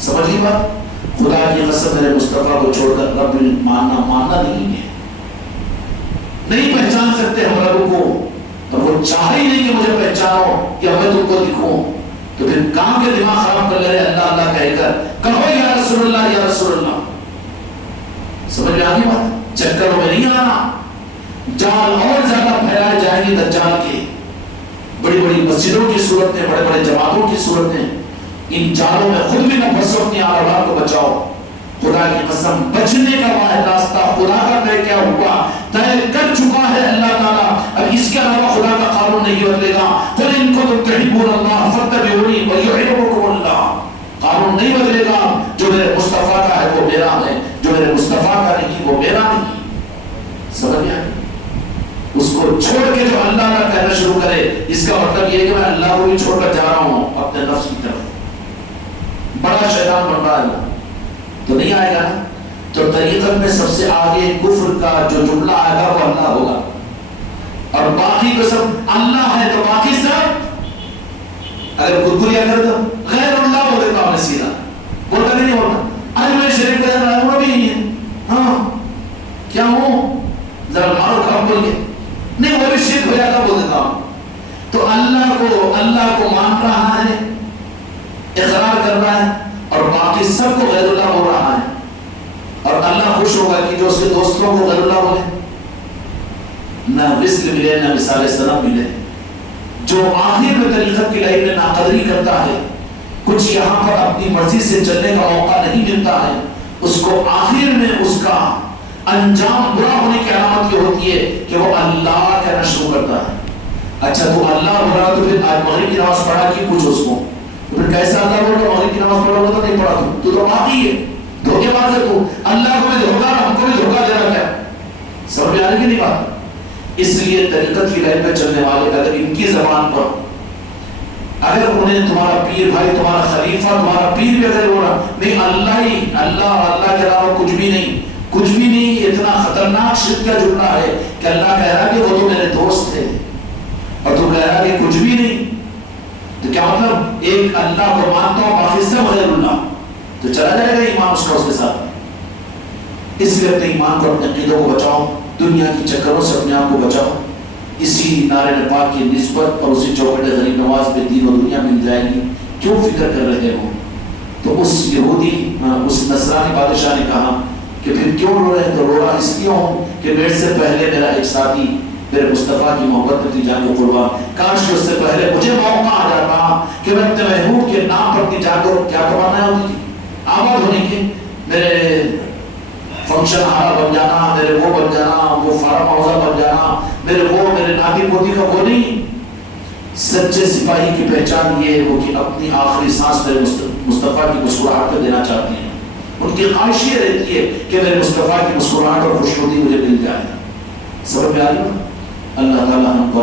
سمجھ لی بات؟ خدا کی قسم میرے مصطفیٰ کو چھوڑ کر رب ماننا نہیں ہے. نہیں پہچان سکتے ہم رب کو، اور وہ چاہے ہی نہیں کہ مجھے پہچانو یا میں تم کو دکھوں، تو پھر کام کے دماغ خراب کر لے رہے اللہ اللہ کہہ کر. کہو یا رسول اللہ یا رسول اللہ. سمجھ میں آگے بات؟ چکروں میں نہیں آنا. جال اور زیادہ پھیلائے جائیں گے دجال کے، بڑی بڑی مسجدوں کی صورت میں، بڑے بڑے جماعتوں کی صورت میں. ان جالوں میں خود بھی نہ پھنسو، اپنی آل اولاد کو بچاؤ. خدا کی قسم بچنے کا واحد راستہ خدا کا طے کیا ہوا طے کر چکا ہے اللہ تعالیٰ. اب اس کے علاوہ خدا کا قانون نہیں بدلے گا. قل ان کنتم تحبون اللہ فاتبعونی ویحببکم اللہ. قانون نہیں بدلے گا. جو میرے مصطفیٰ کا ہے وہ میرا ہے، جو میرے مصطفیٰ کا نہیں وہ میرا نہیں. سمجھ آئے؟ اس کو چھوڑ کے جو اللہ کا کہنا شروع کرے، اس کا مطلب یہ ہے کہ میں اللہ کو بھی چھوڑ کر جا رہا ہوں اپنے نفس کی طرف. بڑا شیطان بن رہا ہے تو نہیں آئے گا. تو طریقت میں سب سے آگے کفر کا جو جملہ آئے گا وہ اللہ ہوگا، اور باقی قسم اللہ ہے تو باقی سب اگر گرگریا کر دو غیر اللہ بولے تو آپ نے سیدھا بولتا نہیں بولتا. آج میں شریف کا رہا بھی نہیں ہے. ہاں کیا ہوں ذرا مارو کام بول کے نہیں، وہ بھی شرک ہو جاتا بول دیتا ہوں. تو اللہ کو مان رہا ہے، اقرار کر رہا ہے، اور باقی سب کو غیر اللہ بول رہا ہے. اور اللہ خوش ہوگا کہ جو اس کے دوستوں کو غیر اللہ بولے. نہ وصل ملے نہ مثال سلام ملے. جو آخر میں طریقت کی لائن میں ناقدری کرتا ہے، کچھ یہاں پر اپنی مرضی سے چلنے کا موقع نہیں ملتا ہے، اس کو آخر میں اس کا انجام برا ہونے کی علامت یہ ہوتی ہے کہ وہ اللہ کہنا شروع کرتا ہے. اچھا تو اللہ بول رہا تو پھر آج مغرب کی نماز پڑھا کی کچھ اس کو، پھر کیسا اللہ بول رہا مغرب کی نماز پڑھا ہوگا تو نہیں پڑھا تو باقی ہے دھوکے باز ہے. تو اللہ کو بھی دھوکا ہم کو بھی دھوکا دے رہا ہے. سمجھ آنے کی نہیں بات. اس لیے طریقت کی لائن پہ چلنے والے اگر ان کی زبان پر اگر انہیں تمہارا پیر بھائی تمہارا خلیفہ تمہارا پیر بھی اگر بولا نہیں اللہ ہی اللہ کے علاوہ کچھ بھی نہیں کچھ بھی نہیں، اتنا خطرناک شرک کا جملہ ہے کہ اللہ کہہ رہا کہ وہ تو میرے دوست تھے اور تو کہہ رہا کہ کچھ بھی نہیں. تو کیا مطلب ایک اللہ کو مانتا ہوں باقی سب غیر اللہ، تو چلا جائے گا ایمان اس کا اس کے ساتھ. اس لیے اپنے ایمان کو اپنے عقیدوں کو بچاؤ، دنیا کی چکروں سے اپنے آپ کو بچاؤ. اسی نعرہ پاک کی نسبت اور اسی چوکھٹ غریب نواز پہ دین و دنیا مل جائے گی. کیوں فکر کر رہے ہو؟ تو اس یہودی اس نصرانی بادشاہ نے کہا کہ پھر کیوں رو رہے ہیں؟ تو رو رہا اس لیے ہوں کہ میرے سے پہلے میرا ایک ساتھی میرے مصطفیٰ کی محبت میں تھی جان کو قربان، کاش کہ اس سے پہلے مجھے موقع آ جاتا کہ میں اپنے محبوب کے نام پر اپنی جان کو کیا کمانا ہوتی تھی آباد ہونے کی. میرے فنکشن ہال بن جانا، میرے وہ بن جانا، وہ فارم ہاؤس بن جانا، میرے ناتی پوتی کا وہ نہیں. سچے سپاہی کی پہچان یہ ہے وہ کہ اپنی آخری سانس میرے مصطفیٰ کی مسکراہٹ پہ دینا چاہتے ہیں. ان کی خواہش یہ رہتی ہے کہ میرے مصطفیٰ کی مسکراہٹ اور خوشنودی مجھے مل جائے. سمجھ میں آ رہی ہے؟ اللہ تعالیٰ ہم کو